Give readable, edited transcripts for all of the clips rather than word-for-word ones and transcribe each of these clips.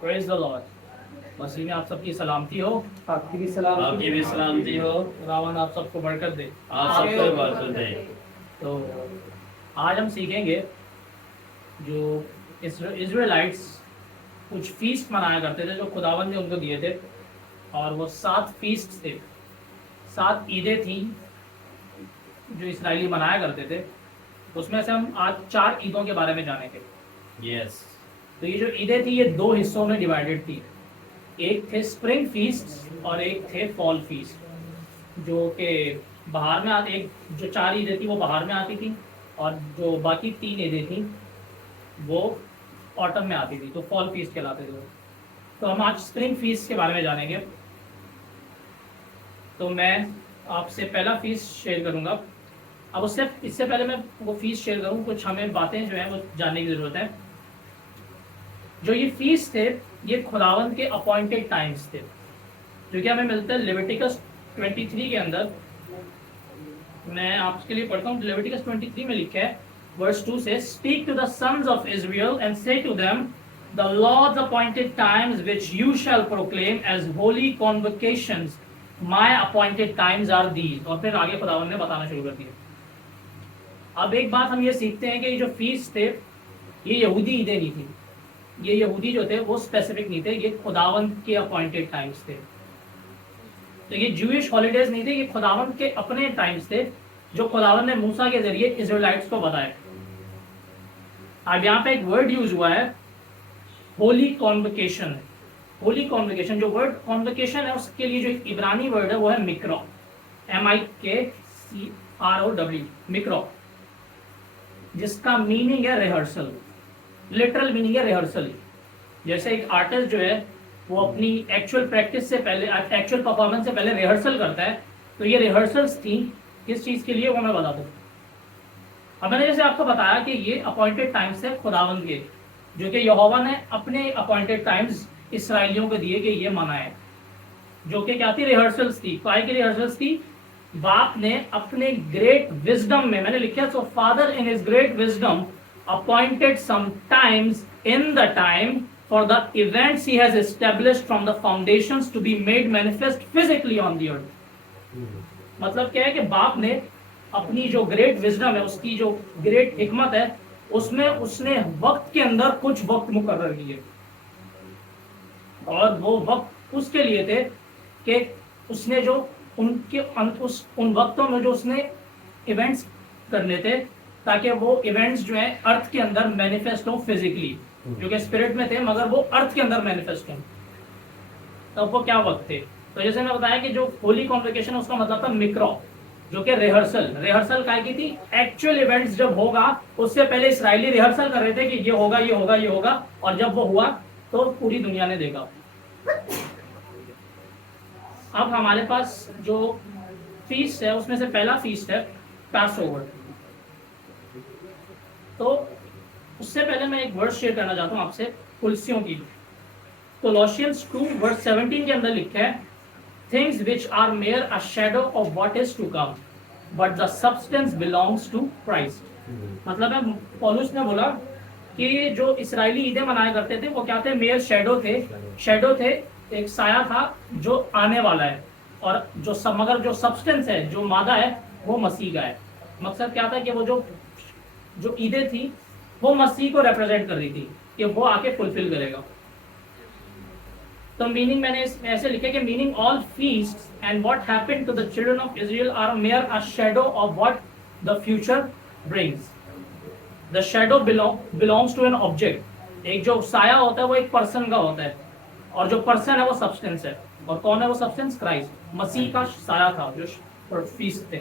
Praise the Lord. मसीह में आप सबकी सलामती हो। आपकी भी सलाम। आपकी भी सलामती हो। खुदावन आप सबको बरकत दे। आप सबको बरकत दे। तो आज हम सीखेंगे जो इजराइलाइट्स कुछ फीस्ट मनाया करते थे जो खुदावन ने उनको दिए थे, और वो 7 फीस्ट थे, 7 ईदें थी जो इसराइली मनाया करते थे। उसमें से हम आज 4 ईदों के बारे में जानेंगे। यस। तो ये जो ईदें थी ये 2 हिस्सों में डिवाइडेड थी। एक थे स्प्रिंग फीस्ट और एक थे फॉल फीस्ट, जो कि बाहर में आती, एक जो 4 ईदें थी वो बाहर में आती थी, और जो बाकी 3 ईदें थी वो ऑटम में आती थी, तो फॉल फीस्ट कहलाते थे। तो हम आज स्प्रिंग फीस्ट के बारे में जानेंगे। तो मैं आपसे पहला फीस्ट शेयर करूंगा। अब इससे पहले मैं वो फीस्ट शेयर करूँ, कुछ हमें बातें जो है वो जानने की ज़रूरत है। जो ये फीस्ट थे ये खुदावंद के अपॉइंटेड टाइम्स थे, जो कि हमें मिलते हैं लेविटिकस 23 के अंदर। मैं आपके लिए पढ़ता हूँ। लेविटिकस 23 में लिखा है वर्स 2 से, speak to the sons of Israel and say to them the lord's appointed times which you shall proclaim as holy convocations, my appointed times are these. और फिर आगे खुदावंद ने बताना शुरू कर दिया। अब एक बात हम ये सीखते हैं कि ये जो फीस्ट थे ये यहूदी ईदें नहीं थी। ये यहूदी जो थे वो स्पेसिफिक नहीं थे, ये खुदावंद के अपॉइंटेड टाइम्स थे। तो ये जूइश हॉलीडेज नहीं थे, ये खुदावंद के अपने टाइम्स थे जो खुदावंद ने मूसा के जरिए इजराइलाइट्स को बताए। अब यहाँ पे एक वर्ड यूज हुआ है, होली कॉन्वोकेशन। होली कॉन्वोकेशन, जो वर्ड कॉन्वोकेशन है उसके लिए जो इब्रानी वर्ड है वो है मिक्रो, MIKROW, मिक्रो, जिसका मीनिंग है रिहर्सल। लिटरल मीनिंग है रिहर्सल। जैसे एक आर्टिस्ट जो है वो अपनी एक्चुअल प्रैक्टिस से पहले, एक्चुअल परफॉर्मेंस से पहले रिहर्सल करता है, तो ये रिहर्सल्स थी किस चीज़ के लिए वो मैं बता दूँ। अब मैंने जैसे आपको बताया कि ये अपॉइंटेड टाइम्स है खुदावंद के, जो कि यहोवा ने अपने अपॉइंटेड टाइम्स इसराइलियों को दिए कि ये मनाए, जो कि क्या थी, रिहर्सल्स थी। काय की रिहर्सल्स थी? बाप ने अपने ग्रेट विजडम में, मैंने लिखा so father in his great wisdom appointed some times in the time for the events he has established from the foundations to be made manifest physically on the earth। मतलब क्या है कि बाप ने अपनी जो ग्रेट विजडम है, उसकी जो ग्रेट हिकमत है, उसमें उसने वक्त के अंदर कुछ वक्त मुकर्रर किए, और वो वक्त उसके लिए थे कि उसने जो उनके उन वक्तों में जो उसने इवेंट्स करने थे, ताकि वो इवेंट्स जो है अर्थ के अंदर मैनिफेस्ट हो फिजिकली, जो कि स्पिरिट में थे मगर वो अर्थ के अंदर मैनिफेस्ट हो। तो वो क्या वक्त थे? तो जैसे मैं बताया कि जो होली कॉन्वोकेशन है उसका मतलब था मिक्रो, जो कि रिहर्सल काय की थी? एक्चुअल इवेंट्स जब होगा उससे पहले इसराइली रिहर्सल कर रहे थे कि ये होगा ये होगा ये होगा, और जब वो हुआ तो पूरी दुनिया ने देखा। अब हमारे पास जो फीस्ट है उसमें से पहला फीस्ट है पैसओवर। तो उससे पहले मैं एक वर्ड शेयर करना चाहता हूँ आपसे कुलसियों की। कोलोसियंस 2:17 के अंदर लिखा है, things which are mere a shadow of what is to come but the substance belongs to Christ. मतलब है पौलुस ने बोला कि जो इसराइली ईदें मनाया करते थे वो क्या थे? मेयर शैडो थे, एक साया था जो आने वाला है, और जो मगर जो सब्सटेंस है, जो मादा है, वो मसीह का है। मकसद क्या था कि वो जो ईदें थी वो मसीह को रिप्रेजेंट कर रही थी कि वो आके फुलफिल करेगा। तो मीनिंग मैंने ऐसे लिखे कि meaning all feasts and what happened to the children of Israel are mere a shadow of what the future brings. The shadow belongs to an object. एक जो साया होता है वो एक पर्सन का होता है, और जो पर्सन है वो सब्सटेंस है। और कौन है वो सब्सटेंस? क्राइस्ट, मसीह का साया था जो फीस्ट थे।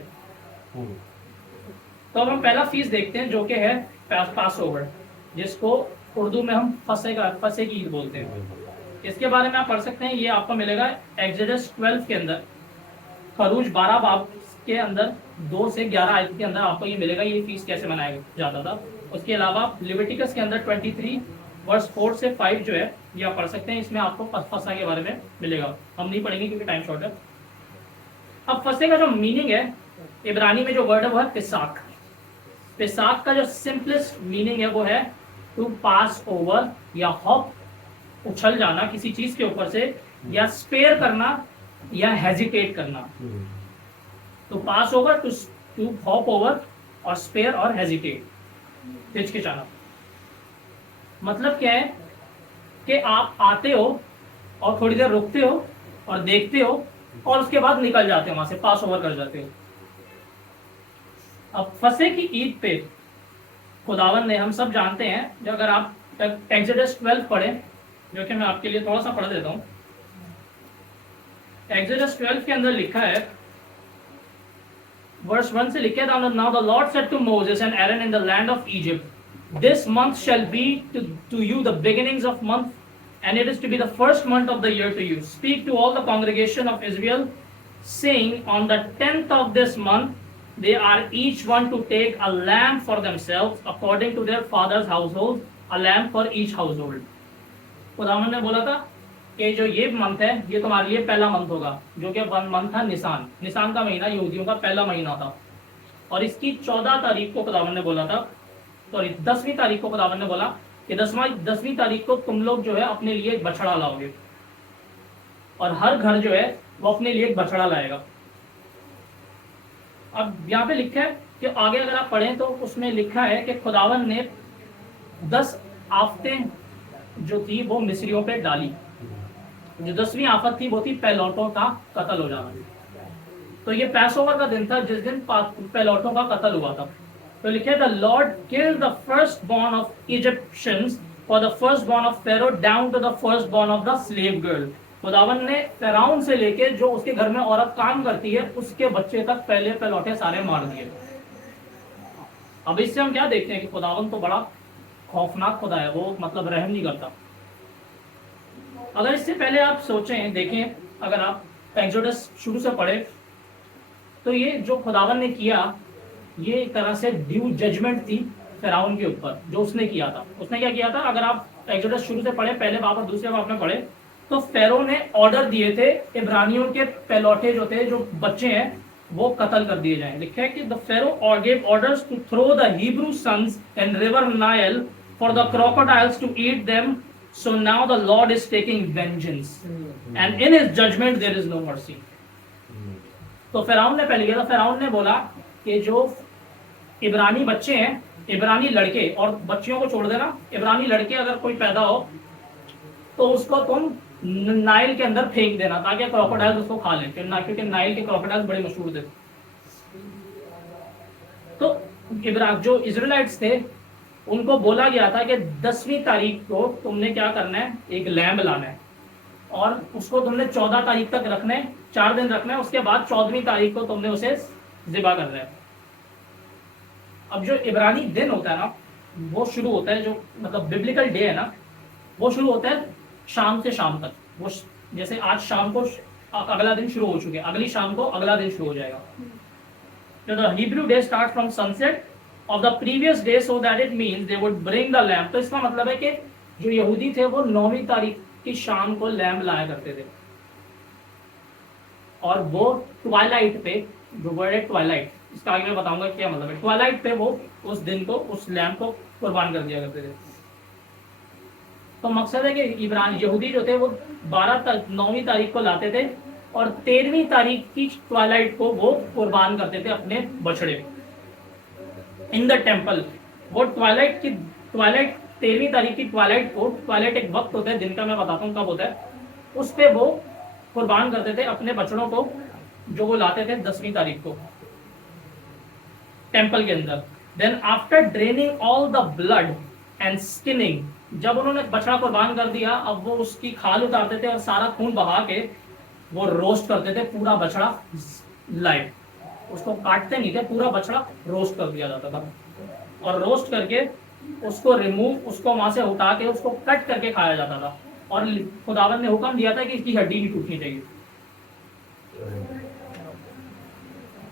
तो अब हम पहला फीस्ट देखते हैं जो कि है पास ओवर, जिसको उर्दू में हम फसे की ईद बोलते हैं। इसके बारे में आप पढ़ सकते हैं, ये आपको मिलेगा एक्सोडस 12 के अंदर, खरूज 12 बाब के अंदर 2 से 11 आयत के अंदर आपको ये मिलेगा, ये फीस्ट कैसे मनाया जाता था। उसके अलावा लिविटिकस के अंदर 23 वर्स 4 से 5 जो है ये आप पढ़ सकते हैं, इसमें आपको फसा के बारे में मिलेगा। हम नहीं पढ़ेंगे क्योंकि टाइम शॉर्ट है। अब फसे का जो मीनिंग है, इब्रानी में जो वर्ड है वो है पिसाक। पिसाक का जो सिंपलेस्ट मीनिंग है वो है टू पास ओवर या हॉप उछल जाना किसी चीज के ऊपर से, या स्पेयर करना या हेजिटेट करना। तो पास ओवर, टू हॉप ओवर, और स्पेयर और हेजिटेट, हिचकिचाना। मतलब क्या है कि आप आते हो और थोड़ी देर रुकते हो और देखते हो और उसके बाद निकल जाते हो, वहां से पास ओवर कर जाते हो। अब फसह की ईद पे खुदावन ने, हम सब जानते हैं, जो अगर आप एक्सोडस 12 पढ़ें, जो कि मैं आपके लिए थोड़ा सा पढ़ देता हूं। एक्सोडस 12 के अंदर लिखा है, वर्स 1 से लिखा है, now the lord said to Moses and Aaron in the land of Egypt, this month shall be to you the beginnings of month, and it is to be the first month of the year to you. Speak to all the congregation of Israel, saying, on the 10th of this month, they are each one to take a lamb for themselves, according to their father's household, a lamb for each household. खुदावन ने बोला था कि जो ये month है, ये तुम्हारे लिए पहला मंथ होगा, जो कि मंथ था निसान। निसान का महीना यहूदियों का पहला महीना था, और इसकी 14 तारीख को खुदावन ने बोला था, सॉरी 10वीं तारीख को खुदावन ने बोला कि 10वीं तारीख को तुम लोग जो है अपने लिए एक बछड़ा लाओगे, और हर घर जो है वो अपने लिए एक बछड़ा लाएगा। अब यहाँ पे लिखा है कि आगे अगर आप पढ़ें तो उसमें लिखा है कि खुदावन ने 10 आफतें जो थी वो मिस्रियों पे डाली। जो 10वीं आफत थी वो थी पैलौटों का कत्ल हो जाना। तो ये पैसओवर का दिन था जिस दिन पैलौटों का कत्ल हुआ था। तो लिखे, the lord killed the first born of Egyptians for the first born of Pharaoh down to the first born of the slave girl. खुदावन ने फिरौन से लेके जो उसके घर में औरत काम करती है उसके बच्चे तक पहले पैलौटे सारे मार दिए। अब इससे हम क्या देखते हैं कि खुदावन तो बड़ा खौफनाक खुदा है, वो मतलब रहम नहीं करता। अगर इससे पहले आप सोचें, देखें, अगर आप एक्सोडस शुरू से पढ़े तो ये जो खुदावन ने किया, ये एक तरह से ड्यू जजमेंट थी फिरौन के ऊपर जो उसने किया था। उसने क्या किया था, अगर आप एक्सोडस शुरू से पढ़े, पहले बाप और दूसरे बाप में पढ़े, तो फेरो ने ऑर्डर दिए थे इब्रानियों के पैलौठे जो थे, जो बच्चे हैं, वो कत्ल कर दिए जाएं। लिखा है कि the Pharaoh gave orders to throw the Hebrew sons in river Nile for the crocodiles to eat them, so now the lord is taking vengeance and in his judgement there is no mercy. तो फिरौन ने पहले किया था, फिरौन ने बोला कि जो इब्रानी बच्चे हैं, इब्रानी लड़के, और बच्चियों को छोड़ देना, इब्रानी लड़के अगर कोई पैदा हो तो उसको तुम नाइल के अंदर फेंक देना ताकि क्रोकोडाइल उसको खा लें, क्योंकि नाइल के क्रोकोडाइल बड़े मशहूर थे। तो जो इजराइलाइट्स थे उनको बोला गया था कि 10वीं तारीख को तुमने क्या करना है, एक लैम्ब लाना है, और उसको तुमने 14 तारीख तक रखना है, 4 दिन रखना है, उसके बाद 14वीं तारीख को तुमने उसे ज़िबा करना है। अब जो इब्रानी दिन होता है ना, वो शुरू होता है, जो मतलब बिब्लिकल डे है ना, वो शुरू होता है शाम से शाम तक। वो जैसे आज शाम को अगला दिन शुरू हो चुके, अगली शाम को अगला दिन शुरू हो जाएगा। तो the Hebrew day start from sunset of the previous day, so that it means they would bring the lamp. तो इसका मतलब है कि जो यहूदी थे वो 9वीं तारीख की शाम को लैम्प लाया करते थे, और वो ट्वाइलाइट पे, जो वर्ड है ट्वाइलाइट, इसका आगे मैं बताऊंगा क्या मतलब है, ट्वाइलाइट पे वो उस दिन को, उस लैम्प को कुर्बान कर दिया करते थे। तो मकसद है कि इब्रानी यहूदी जो थे वो 9वीं तारीख को लाते थे, और 13वीं तारीख की ट्वाइलाइट को वो कुर्बान करते थे अपने बछड़े इन द टेम्पल। वो ट्वाइलाइट 13वीं तारीख की ट्वाइलाइट को, ट्वाइलाइट एक वक्त होता है दिन का, मैं बताता हूँ कब होता है, उस पे वो कुर्बान करते थे अपने बछड़ों को, जो वो लाते थे 10वीं तारीख को टेम्पल के अंदर। Then after draining all the blood and skinning, जब उन्होंने बछड़ा कुर्बान कर दिया, अब वो उसकी खाल उतारते थे और सारा खून बहा के वो रोस्ट करते थे पूरा बछड़ा लाइव। उसको काटते नहीं थे, पूरा बछड़ा रोस्ट कर दिया जाता था, और रोस्ट करके उसको उसको वहां से उठा के उसको कट करके खाया जाता था। और खुदावन ने हुक्म दिया था कि इसकी हड्डी नहीं टूटनी चाहिए,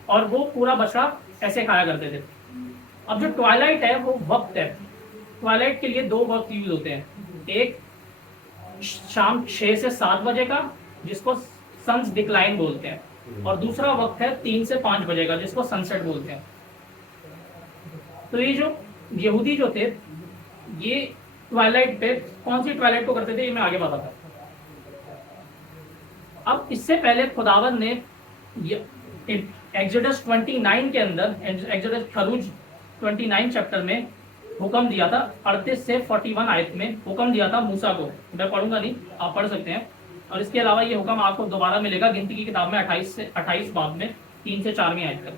और वो पूरा बछड़ा ऐसे खाया करते थे। अब जो ट्वाइलाइट है वो वक्त है, ट्वाइलाइट के लिए 2 वक्त यूज होते हैं, एक शाम 6 से 7 बजे का जिसको सन्स डिक्लाइन बोलते हैं, और दूसरा वक्त है 3 से 5 बजे का जिसको सनसेट बोलते हैं। तो ये जो यहूदी जो थे, ये ट्वाइलाइट पे, कौन सी ट्वाइलाइट को करते थे ये मैं आगे बताता हूँ। अब इससे पहले खुदावन ने एक्सोडस 29 के अंदर, एक्सोडस खरूज 29 चैप्टर में हुक्म दिया था, 38 से 41 आयत में हुक्म दिया था मूसा को। मैं पढ़ूंगा नहीं, आप पढ़ सकते हैं। और इसके अलावा ये हुक्म आपको दोबारा मिलेगा गिनती की किताब में 28 बाब में 3 से 4वीं आयत तक।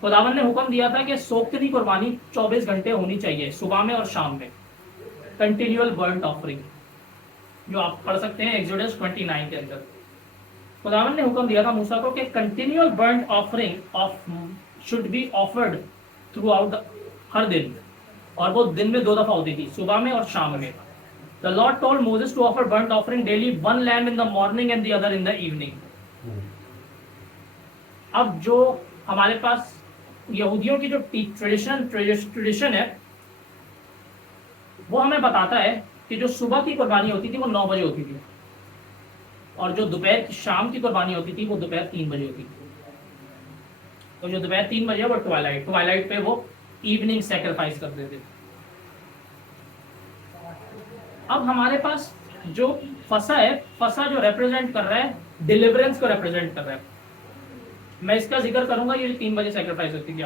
खुदावन ने हुक्म दिया था कि सोख्तनी कुर्बानी 24 घंटे होनी चाहिए, सुबह में और शाम में, कंटिन्यूअल बर्न्ट ऑफरिंग, जो आप पढ़ सकते हैं एक्सोडस 29 के अंदर। खुदावन ने हुक्म दिया था मूसा को कि continual burnt offering of should be offered throughout हर दिन, और वो दिन में 2 दफा होती थी, सुबह में और शाम में। The lord told Moses to offer burnt offering daily, one lamb in the morning and the other in the evening. अब जो हमारे पास यहूदियों की जो ट्रेडिशन है, वो हमें बताता है कि जो सुबह की कुर्बानी होती थी वो 9 बजे होती थी, और जो दोपहर की शाम की कुर्बानी होती थी वो दोपहर 3 बजे होती थी। तो जो दोपहर 3 बजे वो ट्वाइलाइट पे वो इवनिंग सैक्रिफाइस करते थे। अब हमारे पास जो फसा है, फसा जो रिप्रेजेंट कर रहा है डिलीवरेंस को रिप्रेजेंट कर रहा है। मैं इसका जिक्र करूंगा, ये 3 बजे सैक्रिफाइस होती थी,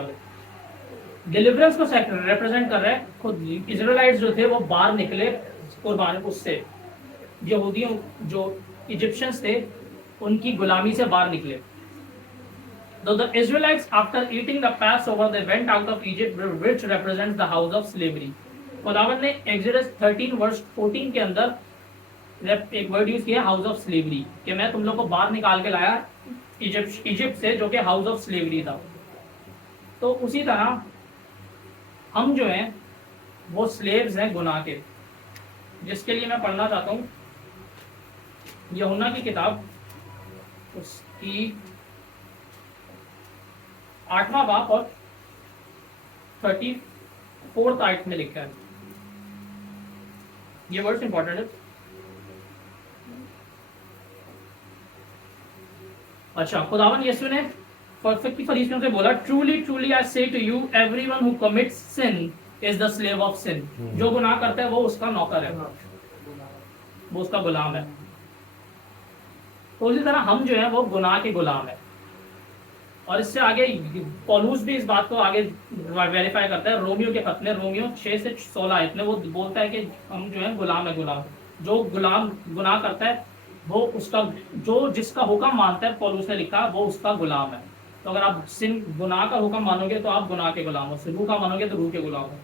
डिलीवरेंस को रिप्रेजेंट कर रहा है। खुद इजराइलाइट्स जो थे वो बाहर निकले कुर्बान उससे, यहूदियों जो इजिप्शियंस थे उनकी गुलामी से बाहर निकले। Though the Israelites, after eating the Passover, they went out of Egypt, which represents the house of slavery. खुदावन ने एक्सोडस 13 वर्स 14 के अंदर एक वर्ड यूज किया, हाउस ऑफ स्लेवरी, कि मैं तुम लोग को बाहर निकाल के लाया इजिप्ट से, जो कि हाउस ऑफ स्लेवरी था। तो उसी तरह हम जो हैं वो स्लेव्स हैं गुनाह के, जिसके लिए मैं पढ़ना चाहता हूँ यूहन्ना की किताब, उसकी 8वां बाब और 34 आयत में लिखा है। ये वर्ड्स इंपॉर्टेंट है। अच्छा, खुदावन यीशु ने परफेक्टली फरीसियों से बोला, truly truly I say to you, everyone who commits sin is the slave of sin. जो गुनाह करता है वो उसका नौकर है, वो उसका गुलाम है। तो इसी तरह हम जो है वो गुनाह के गुलाम है। और इससे आगे पौलुस भी इस बात को आगे वेरीफाई करता है, रोमियो के खत में, रोमियो 6 से 16 आयत में वो बोलता है कि हम जो है गुलाम है, गुलाम। जो गुलाम गुनाह करता है वो उसका, जो जिसका हुक्म मानता है, पौलुस ने लिखा, वो उसका गुलाम है। तो अगर आप सिन गुनाह का हुक्म मानोगे तो आप गुनाह के गुलाम हो, रूह का मानोगे तो रूह के गुलाम हो।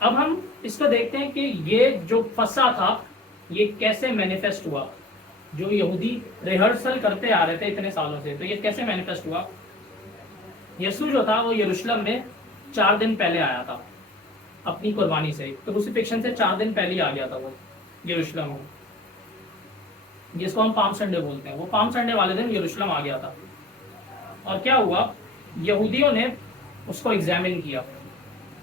अब हम इसको देखते हैं कि ये जो फसा था ये कैसे मैनिफेस्ट हुआ। जो यहूदी रिहर्सल करते आ रहे थे इतने सालों से, तो ये कैसे मैनिफेस्ट हुआ। यीशु जो था वो यरूशलेम में 4 दिन पहले आया था अपनी कुर्बानी से, तो क्रूसिफिक्शन से 4 दिन पहले ही आ गया था वो यरूशलेम में, जिसको हम पाम संडे बोलते हैं। वो पाम संडे वाले दिन यरूशलेम आ गया था। और क्या हुआ, यहूदियों ने उसको एग्जामिन किया।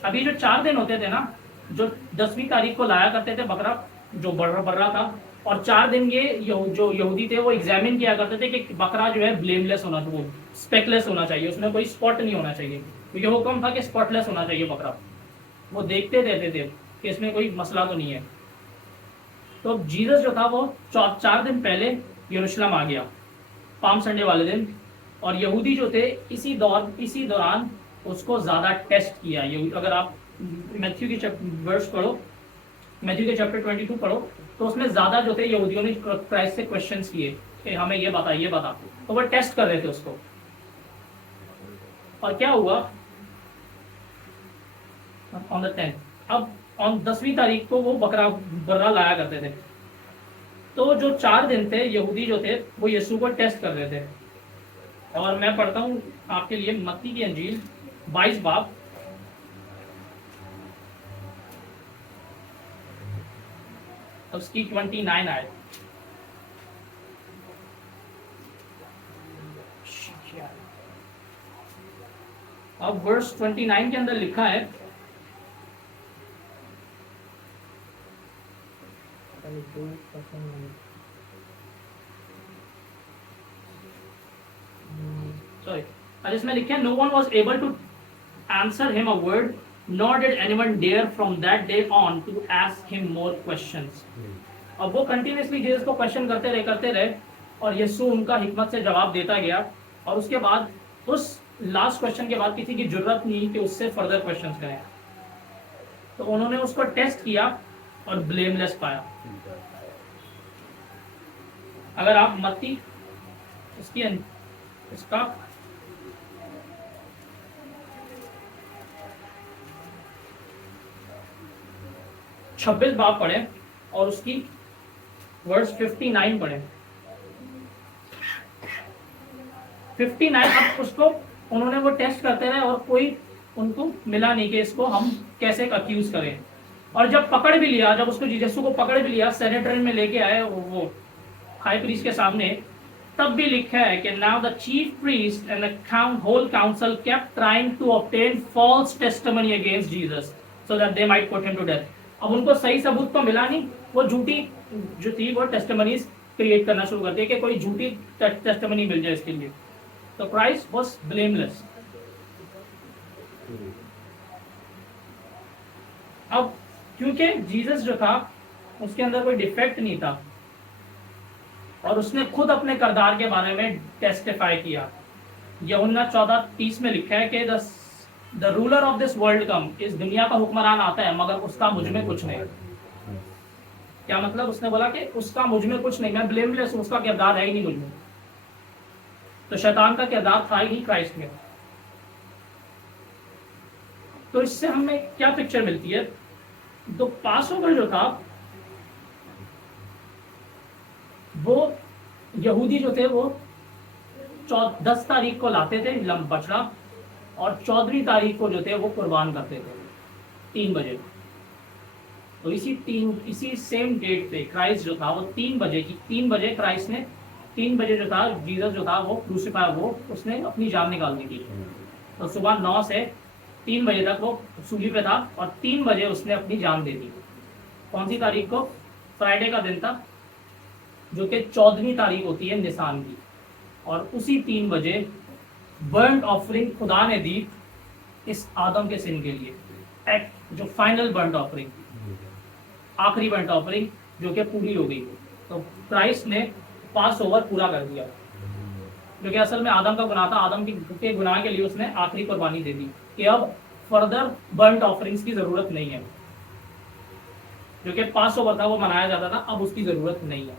अभी जो 4 दिन होते थे ना, जो 10वीं तारीख को लाया करते थे बकरा, जो बर्रा था, और 4 दिन ये जो यहूदी थे वो एग्जामिन किया करते थे कि बकरा जो है ब्लेमलेस होना चाहिए, स्पेकलेस होना चाहिए, उसमें कोई स्पॉट नहीं होना चाहिए। तो ये हुक्म था कि स्पॉटलेस होना चाहिए बकरा। वो देखते रहते थे कि इसमें कोई मसला तो नहीं है। तो जीसस जो था वो 4 दिन पहले यरूशलेम आ गया, पाम संडे वाले दिन। और यहूदी जो थे इसी दौरान उसको ज़्यादा टेस्ट किया। अगर आप मैथ्यू की वर्स पढ़ो, मैथ्यू के चैप्टर 22 पढ़ो, तो उसमें ज़्यादा जो थे यहूदियों ने क्राइस्ट से क्वेश्चंस किए कि हमें ये बता। तो वो टेस्ट कर रहे थे उसको। और क्या हुआ, ऑन द 10th, अब ऑन 10वीं तारीख को वो बर्रा लाया करते थे। तो जो 4 दिन थे यहूदी जो थे वो यीशु को टेस्ट कर रहे थे। और मैं पढ़ता हूँ आपके लिए मत्ती की अंजील 22 बाब, उसकी 29 आयत। अब वर्स 29 के अंदर लिखा है, सॉरी, और इसमें लिखा है, no one was able to answer him a word nor did anyone dare from that day on to ask him more questions. अब वो कंटिन्यूसली जीसस को क्वेश्चन करते रहे और यीशु उनका हिकमत से जवाब देता गया, और उसके बाद उस लास्ट क्वेश्चन के बाद किसी की जरूरत नहीं कि उससे फर्दर क्वेश्चंस करें, तो उन्होंने उसको टेस्ट किया और ब्लेमलेस पाया। अगर आप मत्ती इसका 26 बाब पढ़े और उसकी वर्स 59 पढ़े। 59, अब उसको उन्होंने वो टेस्ट करते रहे और कोई उनको मिला नहीं कि इसको हम कैसे अक्यूज करें। और जब पकड़ भी लिया, जब उसको यीशु को पकड़ भी लिया, सेनेटरी में लेके आए वो हाई प्रीस्ट के सामने, तब भी लिखा है कि now the chief priest and the whole council kept trying to obtain false testimony against Jesus so that they might put him to death. अब उनको सही सबूत तो मिला नहीं, वो झूठी जो थी वो टेस्टिमनीज क्रिएट करना शुरू कर दिया कि कोई झूठी टेस्टिमनी मिल जाए इसके लिए। तो क्राइस्ट वाज ब्लेमलेस। अब क्योंकि जीसस जो था उसके अंदर कोई डिफेक्ट नहीं था और उसने खुद अपने किरदार के बारे में टेस्टिफाई किया। यूहन्ना 14:30 में लिखा है कि the ruler of this world कम, इस दुनिया का हुक्मरान आता है मगर उसका मुझ में कुछ नहीं। क्या मतलब? उसने बोला कि उसका मुझ में कुछ नहीं, मैं ब्लेमलेस हूं, उसका किरदार है ही नहीं मुझ में। तो शैतान का किरदार था ही नहीं क्राइस्ट में। तो इससे हमें क्या पिक्चर मिलती है? तो पास ओवर जो था वो यहूदी जो थे वो 10 तारीख को लाते थे बछड़ा और 14वीं तारीख को जो थे वो कुर्बान करते थे 3 बजे। तो इसी सेम डेट पे क्राइस्ट जो था वो 3 बजे क्राइस्ट ने 3 बजे जो था जीसस जो था वो क्रूसिफाई वो उसने अपनी जान निकाल दी थी। तो सुबह 9 से 3 बजे तक वो सूली पे था और 3 बजे उसने अपनी जान दे दी। कौन सी तारीख को? फ्राइडे का दिन था जो कि 14वीं तारीख होती है निसान की। और उसी 3 बजे बर्न ऑफरिंग खुदा ने दी इस आदम के सिन के लिए, एक्ट जो फाइनल बर्न ऑफरिंग, आखिरी बर्न ऑफरिंग जो कि पूरी हो गई। तो क्राइस्ट ने पास ओवर पूरा कर दिया जो कि असल में आदम का गुनाह था। आदम के गुनाह के लिए उसने आखिरी कुर्बानी दे दी कि अब फर्दर बर्न ऑफरिंग्स की जरूरत नहीं है। जो कि पास ओवर था वो मनाया जाता था, अब उसकी जरूरत नहीं है।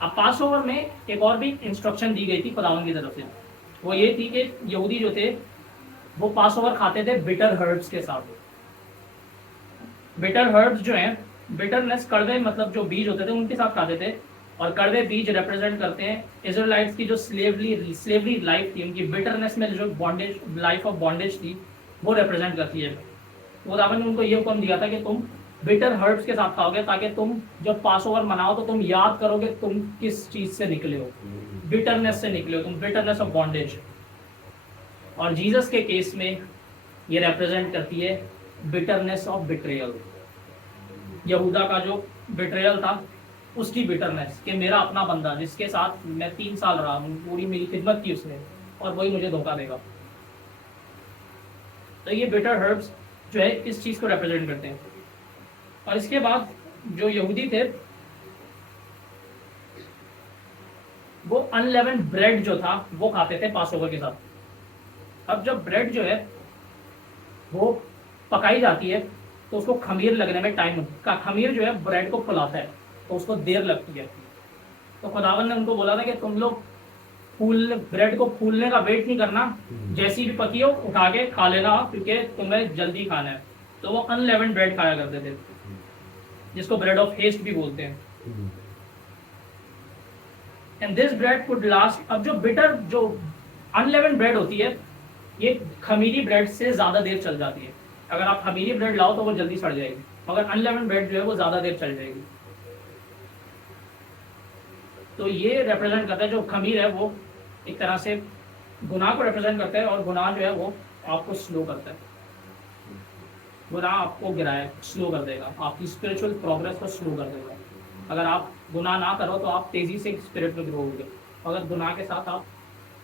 अब पास ओवर में एक और भी इंस्ट्रक्शन दी गई थी खुदावंद की तरफ से, वो ये थी कि यहूदी जो थे वो पास ओवर खाते थे बिटर हर्ब्स के साथ। बिटर हर्ब्स जो हैं, बिटरनेस, कड़वे मतलब जो बीज होते थे उनके साथ खाते थे। और कड़वे बीज रिप्रेजेंट करते हैं इजराइल्स की जो स्लेवरी लाइफ थी, उनकी बिटरनेस में जो बॉन्डेज, लाइफ ऑफ बॉन्डेज थी, वो रिप्रेजेंट करती है। खुदावंद ने उनको ये हुक्म दिया था कि तुम बिटर हर्ब्स के साथ खाओगे ताकि तुम जब पास ओवर मनाओ तो तुम याद करोगे तुम किस चीज से निकले हो, बिटरनेस से निकले हो तुम, बिटरनेस ऑफ बॉन्डेज। और जीसस के केस में ये रिप्रेजेंट करती है बिटरनेस ऑफ बिट्रेयल। यहूदा का जो बिट्रेयल था उसकी बिटरनेस कि मेरा अपना बंदा जिसके साथ मैं 3 साल रहा हूँ, पूरी मेरी खिदमत की उसने, और वही मुझे धोखा देगा। तो ये बिटर हर्ब्स जो है इस चीज को रिप्रेजेंट करते हैं। और इसके बाद जो यहूदी थे वो अनलेवेंड ब्रेड जो था वो खाते थे पास ओवर के साथ। अब जब ब्रेड जो है वो पकाई जाती है तो उसको खमीर लगने में टाइम का, खमीर जो है ब्रेड को फुलाता है तो उसको देर लगती है। तो खुदावन ने उनको बोला था कि तुम लोग ब्रेड को फूलने का वेट नहीं करना, जैसी भी पकी हो उठा के खा लेना क्योंकि तुम्हें जल्दी खाना है। तो वो अनलेवेंड ब्रेड खाया करते थे जिसको ब्रेड ऑफ हेस्ट भी बोलते हैं। And this bread could last. अब जो अनलेवेंड ब्रेड होती है ये खमीरी ब्रेड से ज्यादा देर चल जाती है। अगर आप खमीरी ब्रेड लाओ तो वो जल्दी सड़ जाएगी, मगर अनलेवेंड ब्रेड जो है वो ज्यादा देर चल जाएगी। तो ये रिप्रेजेंट करता है, जो खमीर है वो एक तरह से गुनाह को रिप्रेजेंट करता है और गुनाह जो है वो आपको स्लो करता है। गुनाह आपको गिराए, स्लो कर देगा, आपकी स्पिरिचुअल प्रोग्रेस को स्लो कर देगा। अगर आप गुनाह ना करो तो आप तेजी से स्पिरिट में ग्रो होगे, अगर गुनाह के साथ आप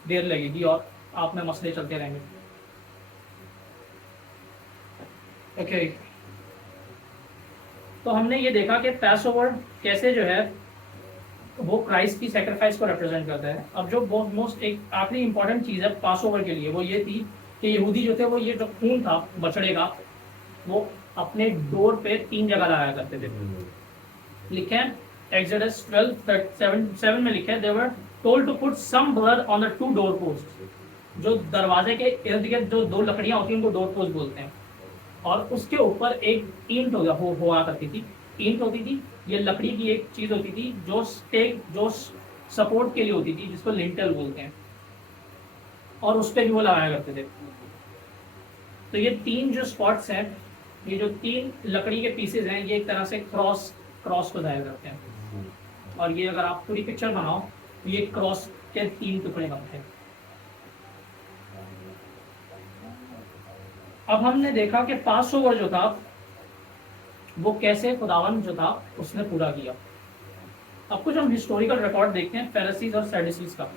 देर लगेगी और आप में मसले चलते रहेंगे। ओके, तो हमने ये देखा कि पैस ओवर कैसे जो है वो क्राइस्ट की सेक्रीफाइस को रिप्रेजेंट करता है। अब जो बहुत मोस्ट एक आखिरी इंपॉर्टेंट चीज़ है पास ओवर के लिए वो ये थी कि यहूदी जो थे वो ये जो खून था बछड़े का वो अपने डोर पे 3 जगह लगाया करते थे। लिखे हैं एक्सोडस 12:7 में लिखे they were told to put some blood on the 2 door post. जो दरवाजे के इर्द गिर्द जो 2 लकड़ियां होती हैं उनको डोर पोस्ट बोलते हैं, और उसके ऊपर एक ईंट हुआ करती थी। ईंट होती थी, ये लकड़ी की एक चीज होती थी जो स्टेक जो सपोर्ट के लिए होती थी, जिसको लिंटल बोलते हैं, और उस पर भी वो लगाया करते थे। तो ये 3 जो स्पॉट्स हैं, ये जो 3 लकड़ी के पीसेज हैं, ये एक तरह से क्रॉस को जाहिर करते हैं। और ये अगर आप पूरी पिक्चर बनाओ तो ये क्रॉस के 3 टुकड़े बनते हैं। अब हमने देखा कि पास ओवर जो था वो कैसे खुदावन जो था उसने पूरा किया। अब कुछ हम हिस्टोरिकल रिकॉर्ड देखते हैं फैरिसीज और सैडुसीज का।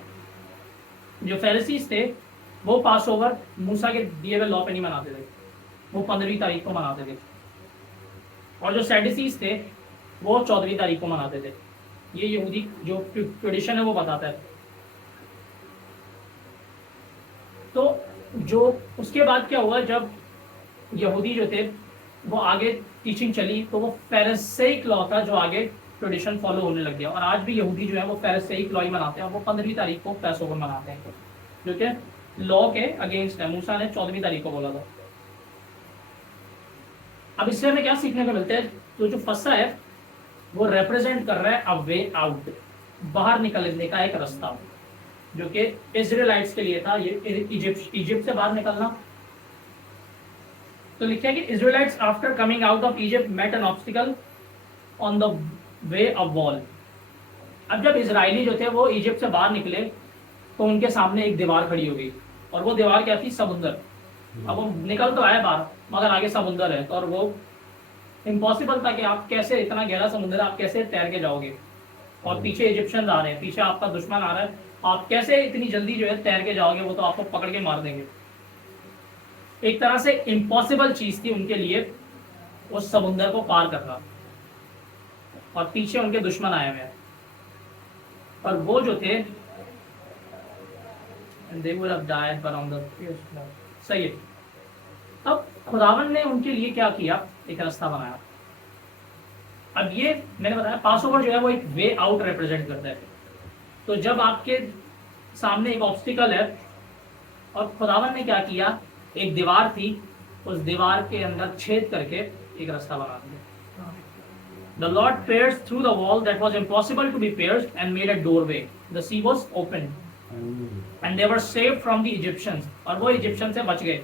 जो फैरिसीज थे वो पास ओवर मूसा के दिए हुए लॉ पे नहीं मनाते थे, वो 15वीं तारीख को मनाते थे। और जो सैडुसीज थे वो 14वीं तारीख को मनाते थे। ये यहूदी जो ट्रेडिशन है वो बताता है। तो जो उसके बाद क्या हुआ, जब यहूदी जो थे वो आगे टीचिंग चली तो वो फैरिसेइक लॉ था जो आगे ट्रेडिशन फॉलो होने लग गया। और आज भी यहूदी जो है वो फैरिसेइक लॉ ही मनाते हैं, और वो 15वीं तारीख को पैसोवर मनाते हैं, जो कि लॉ के अगेंस्ट है। मूसा ने 14वीं तारीख को बोला था। अब इससे हमें क्या सीखने को मिलता है, तो जो फसा है वो रिप्रेजेंट कर रहा है अ वे आउट, बाहर निकलने का एक रास्ता, जो कि इजराइलाइट्स के लिए था, ये इजिप्ट से बाहर निकलना। तो लिखा है कि Israelites after coming out of Egypt met an obstacle on the way of wall. अब जब इजरायली जो थे वो इजिप्ट से बाहर निकले तो उनके सामने एक दीवार खड़ी हो गई, और वो दीवार क्या थी, समुंदर। अब वो निकल तो आए बाहर, मगर आगे समुंदर है, और वो इम्पॉसिबल था कि आप कैसे, इतना गहरा समुंदर आप कैसे तैर के जाओगे, और पीछे इजिप्शियंस आ रहे हैं, पीछे आपका दुश्मन आ रहा है, आप कैसे इतनी जल्दी जो है तैर के जाओगे, वो तो आपको पकड़ के मार देंगे। एक तरह से इम्पॉसिबल चीज थी उनके लिए उस समुंदर को पार करना, और पीछे उनके दुश्मन आए हुए हैं, और वो जो थे they would have died but on the सही है। अब खुदावन ने उनके लिए क्या किया, एक रास्ता बनाया। अब ये मैंने बताया पास ओवर जो है वो एक वे आउट रिप्रेजेंट करता है। तो जब आपके सामने एक ऑब्स्टिकल है, और खुदावन ने क्या किया, एक दीवार थी, उस दीवार के अंदर छेद करके एक रास्ता बना दिया। The Lord pierced through the wall that was impossible to be pierced and made a doorway. The sea was opened and they were saved from the Egyptians. और वो इजिप्शियन से बच गए।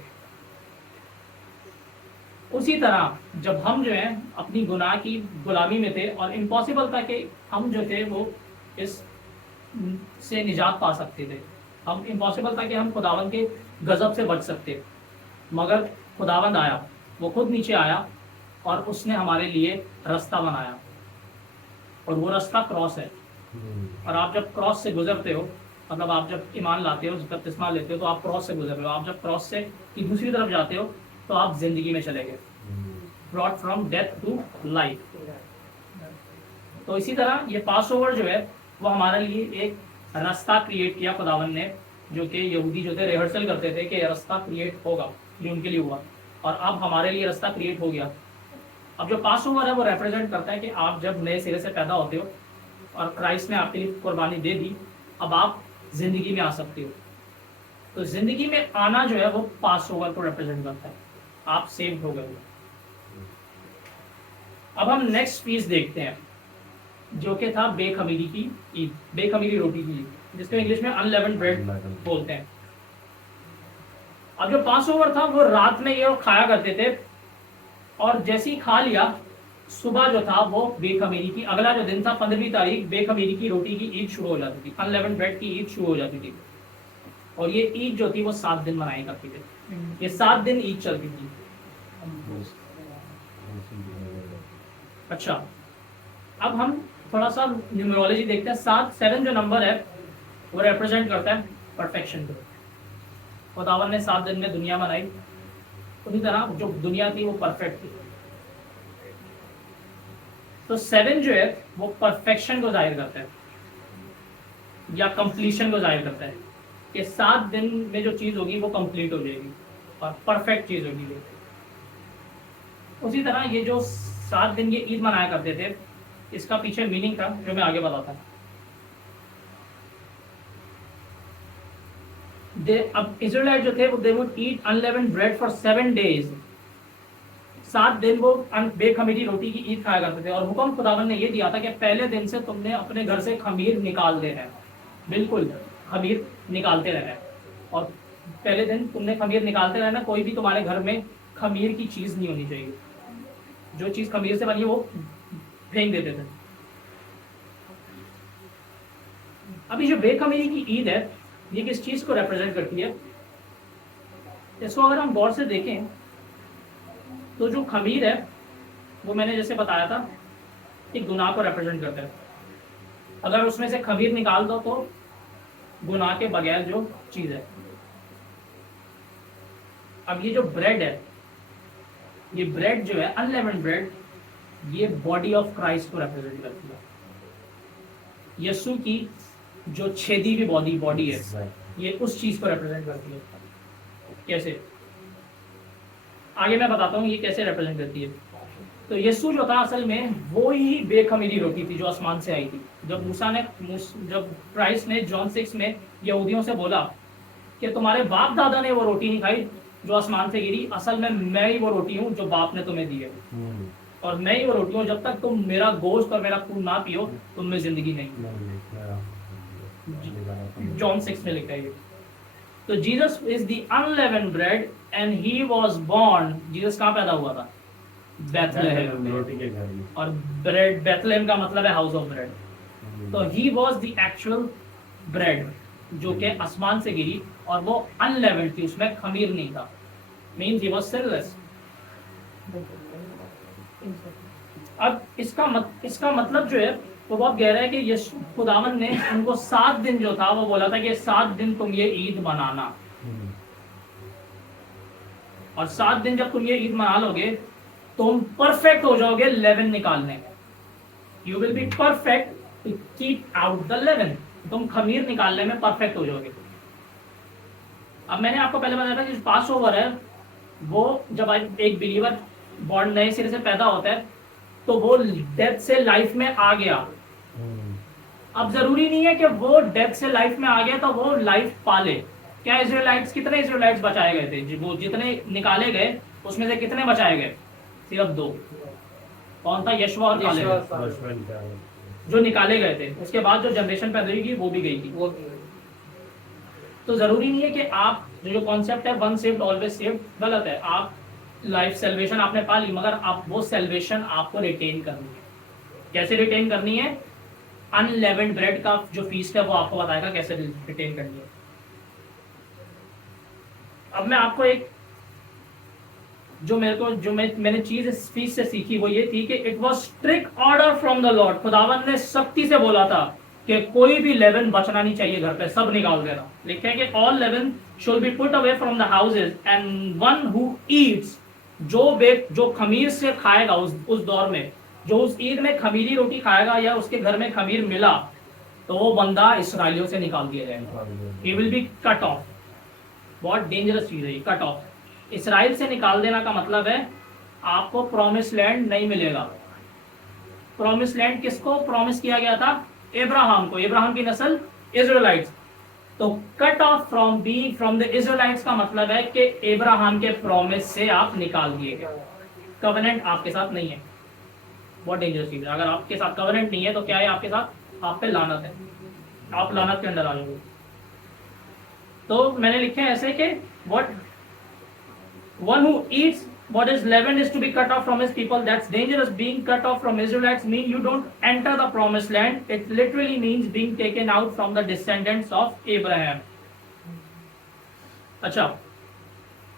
उसी तरह जब हम जो है अपनी गुनाह की गुलामी में थे, और इम्पॉसिबल था कि हम जो थे वो इस से निजात पा सकते थे, हम इम्पॉसिबल था कि हम खुदावंद के गजब से बच सकते, मगर खुदावंद आया, वो खुद नीचे आया और उसने हमारे लिए रास्ता बनाया, और वो रास्ता क्रॉस है। और आप जब क्रॉस से गुजरते हो, मतलब आप जब ईमान लाते हो, बपतिस्मा लेते हो, तो आप क्रॉस से गुजर रहे हो। आप जब क्रॉस से की दूसरी तरफ जाते हो तो आप जिंदगी में चले गए, brought from death to life. तो इसी तरह ये पास ओवर जो है वो हमारे लिए एक रास्ता क्रिएट किया खुदावन ने, जो कि यहूदी जो थे रिहर्सल करते थे कि रास्ता क्रिएट होगा, जो उनके लिए हुआ, और अब हमारे लिए रास्ता क्रिएट हो गया। अब जो पास ओवर है वो रिप्रेजेंट करता है कि आप जब नए सिरे से पैदा होते हो और क्राइस्ट ने आपके लिए कुर्बानी दे दी, अब आप जिंदगी में आ सकते हो। तो जिंदगी में आना जो है वो पास ओवर को रिप्रेजेंट करता है, आप सेव हो गए हो। अब हम नेक्स्ट फीस देखते हैं, जो कि था बेखमीरी की ईद, बेखमीरी रोटी की ईद, जिसको इंग्लिश में अनलेवेंड ब्रेड बोलते हैं। अब जो पास ओवर था वो रात में ये खाया करते थे, और जैसे ही खा लिया सुबह जो था वो बेखमीरी की, अगला जो दिन था 15वीं तारीख, बेखमीरी की रोटी की ईद शुरू हो जाती थी, अनलेवेंड ब्रेड की ईद शुरू हो जाती थी। और ये ईद जो थी वो 7 दिन मनाई करती थी, ये 7 दिन ईद चलती थी। अच्छा, अब हम थोड़ा सा न्यूमरोलॉजी देखते हैं। 7 जो नंबर है वो रिप्रेजेंट करता है परफेक्शन को। खुदावन ने 7 दिन में दुनिया बनाई, उसी तरह जो दुनिया थी वो परफेक्ट थी। तो 7 जो है वो परफेक्शन को जाहिर करता है या कंप्लीशन को जाहिर करता है कि 7 दिन में जो चीज़ होगी वो कंप्लीट हो जाएगी और परफेक्ट चीज़ होगी वो। उसी तरह ये जो 7 दिन ये ईद मनाया करते थे, इसका पीछे मीनिंग था जो मैं आगे बताता हूँ। अब इजराइलाइट जो थे वो they would eat unleavened bread for 7 days. 7 दिन वो बेखमीरी रोटी की ईद खाया करते थे और हुक्म खुदावन ने ये दिया था कि पहले दिन से तुमने अपने घर से खमीर निकाल देना है, बिल्कुल खमीर निकालते रहना है। और पहले दिन तुमने खमीर निकालते रहना, कोई भी तुम्हारे घर में खमीर की चीज़ नहीं होनी चाहिए। जो चीज़ खमीर से बनी है वो फेंक देते थे। अभी जो बेखमीरी की ईद है ये किस चीज़ को रिप्रेजेंट करती है? इसको अगर हम गौर से देखें तो जो खमीर है वो मैंने जैसे बताया था कि गुनाह को रिप्रेजेंट करता है। अगर उसमें से खमीर निकाल दो तो गुनाह के बगैर जो चीज़ है। अब ये जो ब्रेड है, ये ब्रेड जो है अनलेवेंड ब्रेड, ये बॉडी ऑफ क्राइस्ट को रिप्रेजेंट करती है। यीशु की जो छेदी हुई बॉडी है ये उस चीज को रिप्रेजेंट करती है। कैसे? आगे मैं बताता हूँ ये कैसे रिप्रेजेंट करती है। तो यीशु जो था असल में वो ही बेखमीरी रोटी थी जो आसमान से आई थी। जब जब क्राइस्ट ने जॉन 6 में यहूदियों से बोला कि तुम्हारे बाप दादा ने वो रोटी नहीं खाई जो आसमान से गिरी, असल में मैं ही वो रोटी हूँ जो बाप ने तुम्हें दी है, और मैं ही वो रोटी हूँ, जब तक तुम मेरा गोश्त और मेरा खून ना पियो तुम में जिंदगी नहीं। जॉन 6 में लिखा है ये। तो Jesus is the unleavened bread and he was born. Jesus कहाँ पैदा हुआ था? बेथलेहेम में। और ब्रेड, बेथलेहेम का मतलब है हाउस ऑफ ब्रेड। तो he was the actual bread जो कि आसमान से गिरी और वो अनलेवेंड थी, उसमें खमीर नहीं था। Means he was sinless. अब इसका मतलब जो है वो बहुत गहरा है कि यीशु खुदावन ने उनको 7 दिन जो था वो बोला था कि 7 दिन तुम ये ईद मनाना, और 7 दिन जब तुम ये ईद मना लोगे तुम परफेक्ट हो जाओगे लेवन निकालने। You will be perfect to keep out the leaven. तुम खमीर निकालने में परफेक्ट हो जाओगे। अब मैंने आपको पहले बताया था कि पास ओवर है वो जब एक बिलीवर बॉर्न नए सिरे से पैदा होता है तो वो डेथ से लाइफ में आ गया। अब जरूरी नहीं है कि वो डेथ से लाइफ में आ गया तो वो लाइफ पाले। क्या इजराइलाइट्स, कितने इजराइलाइट्स बचाए गए थे? वो जितने निकाले गए उसमें से कितने बचाए गए? सिर्फ 2। कौन था? यशवा और कालेब, जो निकाले गए थे। उसके बाद जो जनरेशन पैदा हुई वो भी गई थी। तो जरूरी नहीं है कि आप जो कॉन्सेप्ट है वन सेव्ड ऑलवेज सेव्ड, गलत है। आप लाइफ सेल्वेशन आपने पा ली, मगर आप वो सेल्वेशन आपको रिटेन करनी है। कैसे रिटेन करनी है? अनलेवेंड ब्रेड का जो फीस्ट है वो आपको बताएगा कैसे रिटेन करनी है। अब मैं आपको एक मैंने चीज इस फीस्ट से सीखी वो ये थी कि it was strict order from the Lord. खुदावन ने सख्ती से बोला था कि कोई भी लेवन बचना नहीं चाहिए घर पे, सब निकाल देना। लिखते हैं कि all leaven should be put away from the houses and one who eats, जो खमीर से खाएगा उस दौर में, जो उस ईद में खमीरी रोटी खाएगा या उसके घर में खमीर मिला तो वो बंदा इसराइलियों से निकाल दिया जाएगा। He will be cut off. बहुत डेंजरस चीज है ये, कट ऑफ। इसराइल से निकाल देना का मतलब है आपको प्रॉमिस लैंड नहीं मिलेगा। प्रॉमिस लैंड किसको प्रॉमिस किया गया था? अब्राहम को। अब्राहम की नस्ल इजराइलाइट्स। तो cut off from the Israelites का मतलब है कि अब्राहम के प्रॉमिस से आप निकाल दिए गए। कवेनेंट आपके साथ नहीं है। बहुत डेंजरस चीज है। अगर आपके साथ कवेनेंट नहीं है तो क्या है आपके साथ? आप पे लानत है, आप लानत के अंदर आ जाओगे। तो मैंने लिखे ऐसे कि what one who eats what is leavened is to be cut off from his people. That's dangerous. Being cut off from Israelites mean you don't enter the promised land. It literally means being taken out from the descendants of Abraham. अच्छा,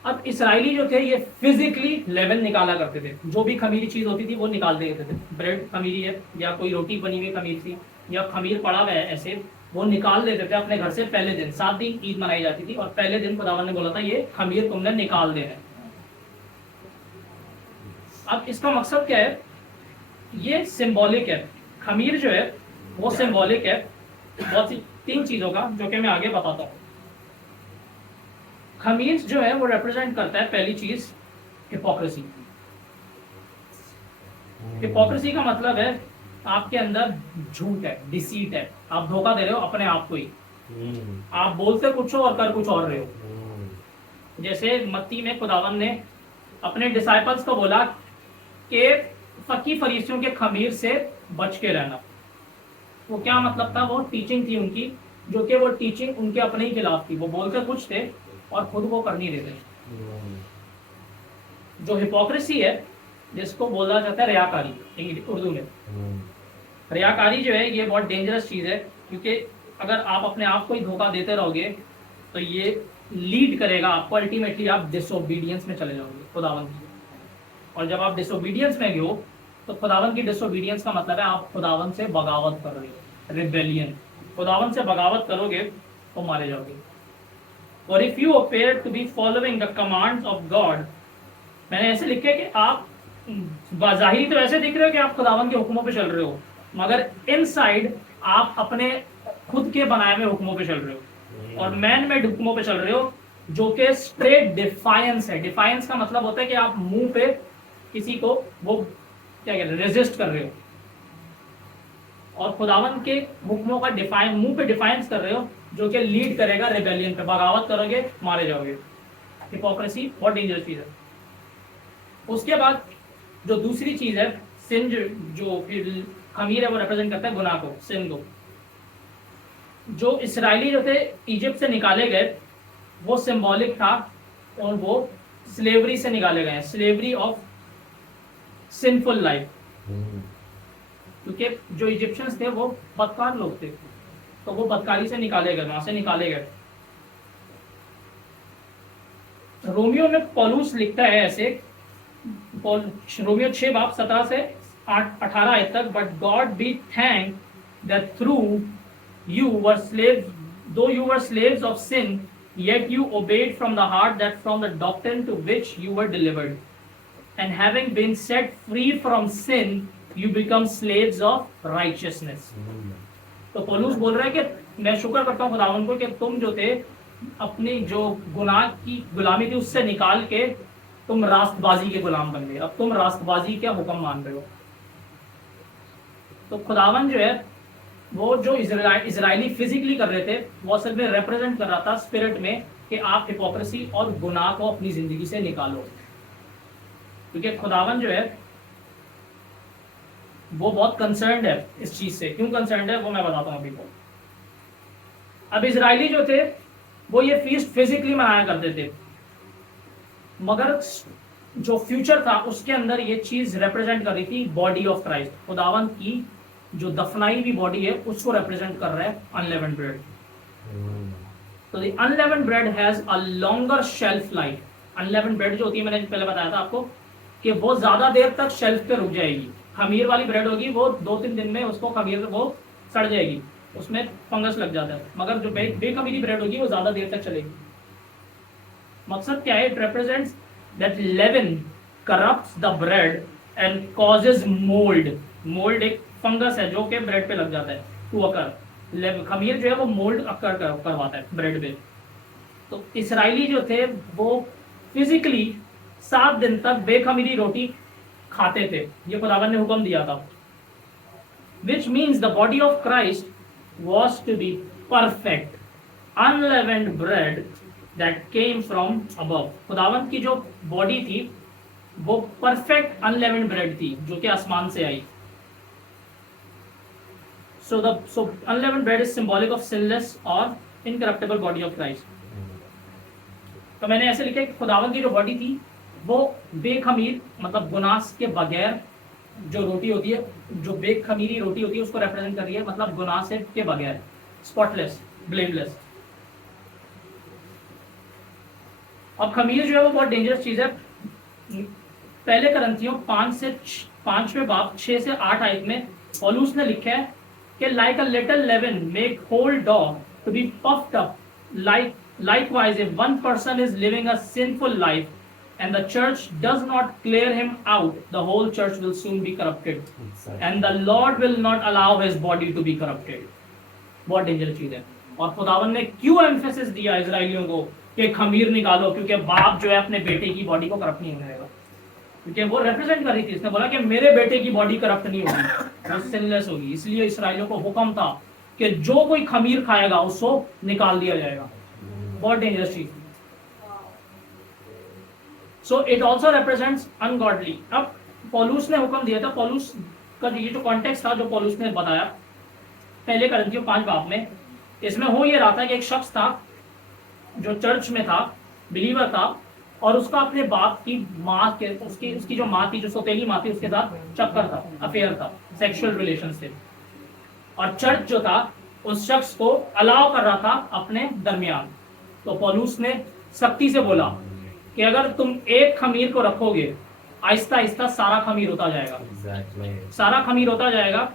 अब Israeli जो थे ये physically लेवन निकाला करते थे। जो भी खमीरी चीज होती थी वो निकाल देते थे। ब्रेड खमीरी है या कोई रोटी बनी हुई खमीर थी या खमीर पड़ा हुआ है ऐसे, वो निकाल देते थे अपने घर से पहले दिन। 7 दिन ईद मनाई जाती थी और पहले दिन खुदावन ने बोला था ये खमीर तुमने निकाल देना है। अब इसका मकसद क्या है, ये सिंबॉलिक है, खमीर जो है वो सिंबॉलिक है बहुत सी 3 चीजों का, जो कि मैं आगे बताता हूँ। खमीर जो है वो रिप्रेजेंट करता है, पहली चीज हिपोक्रेसी। हिपोक्रेसी का मतलब है आपके अंदर झूठ है, डिसीट है, आप धोखा दे रहे हो अपने आप को ही, आप बोलते कुछ हो और कर कुछ और रहे हो। जैसे मत्ती में खुदावन ने अपने डिसाइपल्स को बोला कि फकी फरीसियों के खमीर से बच के रहना। वो क्या मतलब था, वो टीचिंग थी उनकी, जो कि वो टीचिंग उनके अपने ही खिलाफ थी। वो बोलते कुछ थे और खुद वो कर नहीं देते। जो हिपोक्रेसी है, जिसको बोला जाता है रियाकारी उर्दू में, रियाकारी जो है ये बहुत डेंजरस चीज है, क्योंकि अगर आप अपने आप को ही धोखा देते रहोगे तो ये लीड करेगा आपको, अल्टीमेटली आप डिसोबीडियंस में चले जाओगे खुदावन की। और जब आप डिसोबीडियंस में हो तो खुदावन की डिसोबीडियंस का मतलब है आप खुदावन से बगावत कर रहे हो, रिबेलियन। खुदावन से बगावत करोगे तो मारे जाओगे। और if you appear to be following the commands of God, मैंने ऐसे लिखे कि आप बाज़ाहिरी तो ऐसे दिख रहे हो कि आप खुदावन के हुक्मों पे चल रहे हो, मगर इनसाइड आप अपने खुद के बनाए हुए हुक्मों पे चल रहे हो और मैन मेड हुक्मों पे चल रहे हो, जो कि स्ट्रेट डिफायंस है। डिफायंस का मतलब होता है कि आप मुंह पे किसी को वो क्या कहते हैं, रेजिस्ट कर रहे हो और खुदावन के हुक्मों का मुंह पे डिफायंस कर रहे हो, जो कि लीड करेगा रिबेलियन पे, बगावत करोगे मारे जाओगे। हिपोक्रेसी बहुत डेंजरस चीज है। उसके बाद जो दूसरी चीज है सिन, जो फिर खमीर है वो रिप्रेजेंट करता है गुनाह को, सिन को। जो इसराइली जो थे इजिप्ट से निकाले गए वो सिंबॉलिक था, और वो स्लेवरी से निकाले गए हैं, स्लेवरी ऑफ सिंफुल लाइफ। क्योंकि जो इजिप्शियंस थे वो बदकार लोग थे, तो वो बदकारी से निकाले गए, वहां से निकाले गए। रोमियो में पौलुस लिखता है ऐसे, रोमियो 6 बाब 17 से 18 आयत तक, but God B thank that through you were slaves, though you were slaves of sin, yet you obeyed from the heart that from the doctrine to which you were delivered, and having been set free from sin, you become slaves of righteousness. तो पौलुस बोल रहा है कि मैं शुक्र करता हूँ खुदावन को कि तुम जो थे अपनी जो गुनाह की गुलामी थी उससे निकाल के तुम रास्तबाजी के गुलाम बन गए, अब तुम रास्तबाजी के हुक्म मान रहे हो। तो खुदावन जो है वो जो इजराइली फिजिकली कर रहे थे वो असल में रिप्रेजेंट कर रहा था स्पिरिट में कि आप हिपोक्रेसी और गुनाह को अपनी जिंदगी से निकालो। क्योंकि खुदावन जो है वो बहुत कंसर्न्ड है इस चीज से। क्यों कंसर्न्ड है वो मैं बताता हूँ अभी को। अब इजराइली जो थे वो ये फीस्ट फिजिकली मनाया करते थे, मगर जो फ्यूचर था उसके अंदर ये चीज रिप्रेजेंट कर रही थी बॉडी ऑफ क्राइस्ट। खुदावन की जो दफनाई हुई बॉडी है उसको रिप्रेजेंट कर रहा है अनलेवेंड ब्रेड। तो the unleavened bread has a longer shelf life. Unleavened bread जो होती है, मैंने पहले बताया था आपको कि वो ज्यादा देर तक शेल्फ पे रुक जाएगी। खमीर वाली ब्रेड होगी वो 2-3 दिन में उसको खमीर वो सड़ जाएगी, उसमें फंगस लग जाता है, मगर जो बेखमीरी ब्रेड होगी वो ज्यादा देर तक चलेगी। मकसद क्या है, it represents that leaven corrupts the bread and causes mould. Mould एक फंगस है जो कि ब्रेड पे लग जाता है, टू अकर। खमीर जो है वो मोल्ड अकर करवाता है ब्रेड पे। तो इसराइली जो थे वो फिजिकली 7 दिन तक बेखमीरी रोटी खाते थे, ये खुदावन ने हुक्म दिया था। Which means the body of Christ was to be perfect unleavened bread that came from above. खुदावन की जो बॉडी थी वो परफेक्ट अनलेवेंड ब्रेड थी जो कि आसमान से आई। So unleavened bread is symbolic of sinless or incorruptible body of Christ. तो मैंने ऐसे लिखा कि खुदावन की जो बॉडी थी वो बेखमीर मतलब गुनाह के बगैर जो रोटी होती है, जो बेखमीरी रोटी होती है उसको रिप्रेजेंट कर रही है, मतलब गुनाह से के बगैर, स्पॉटलेस, ब्लेमलेस। अब खमीर जो है वो बहुत डेंजरस चीज है। पहले करंथियों 5वें बाब 6 से 8 आयत में पौलुस ने लिखा है कि like a little leaven make whole dough to be puffed up, likewise if one person is living a sinful life and the church does not clear him out, the whole church will soon be corrupted, and the Lord will not allow his body to be corrupted. बहुत dangerous चीज है। और खुदावन ने क्यों emphasis दिया इजराइलियों को कि खमीर निकालो, क्योंकि बाप जो है अपने बेटे की बॉडी को करप्ट नहीं होने देगा, क्योंकि वो रिप्रेजेंट कर रही थी, इसने बोला कि मेरे बेटे की बॉडी करप्ट नहीं होगी, वो सिनलेस होगी। इसलिए इस्राएलियों को हुक्म था कि जो कोई खमीर खाएगा उसको निकाल दिया जाएगा। बहुत डेंजरस चीज। सो इट ऑल्सो रिप्रेजेंट्स अनगॉडली। अब पौलुस ने हुक्म दिया था, पौलुस का ये जो कॉन्टेक्स्ट था जो पौलुस ने बताया पहले करंथियों 5 बाब में, इसमें हो ये रहा था कि एक शख्स था जो चर्च में था, बिलीवर था, और उसका अपने बाप की माँ के उसकी जो माँ थी, जो सौतेली माँ थी, उसके साथ चक्कर था, अफेयर था, सेक्सुअल रिलेशनशिप। और चर्च जो था उस शख्स को अलाउ कर रहा था अपने दरमियान। तो पौलुस ने सख्ती से बोला कि अगर तुम एक खमीर को रखोगे, आहिस्ता आहिस्ता सारा खमीर होता जाएगा, सारा खमीर होता जाएगा।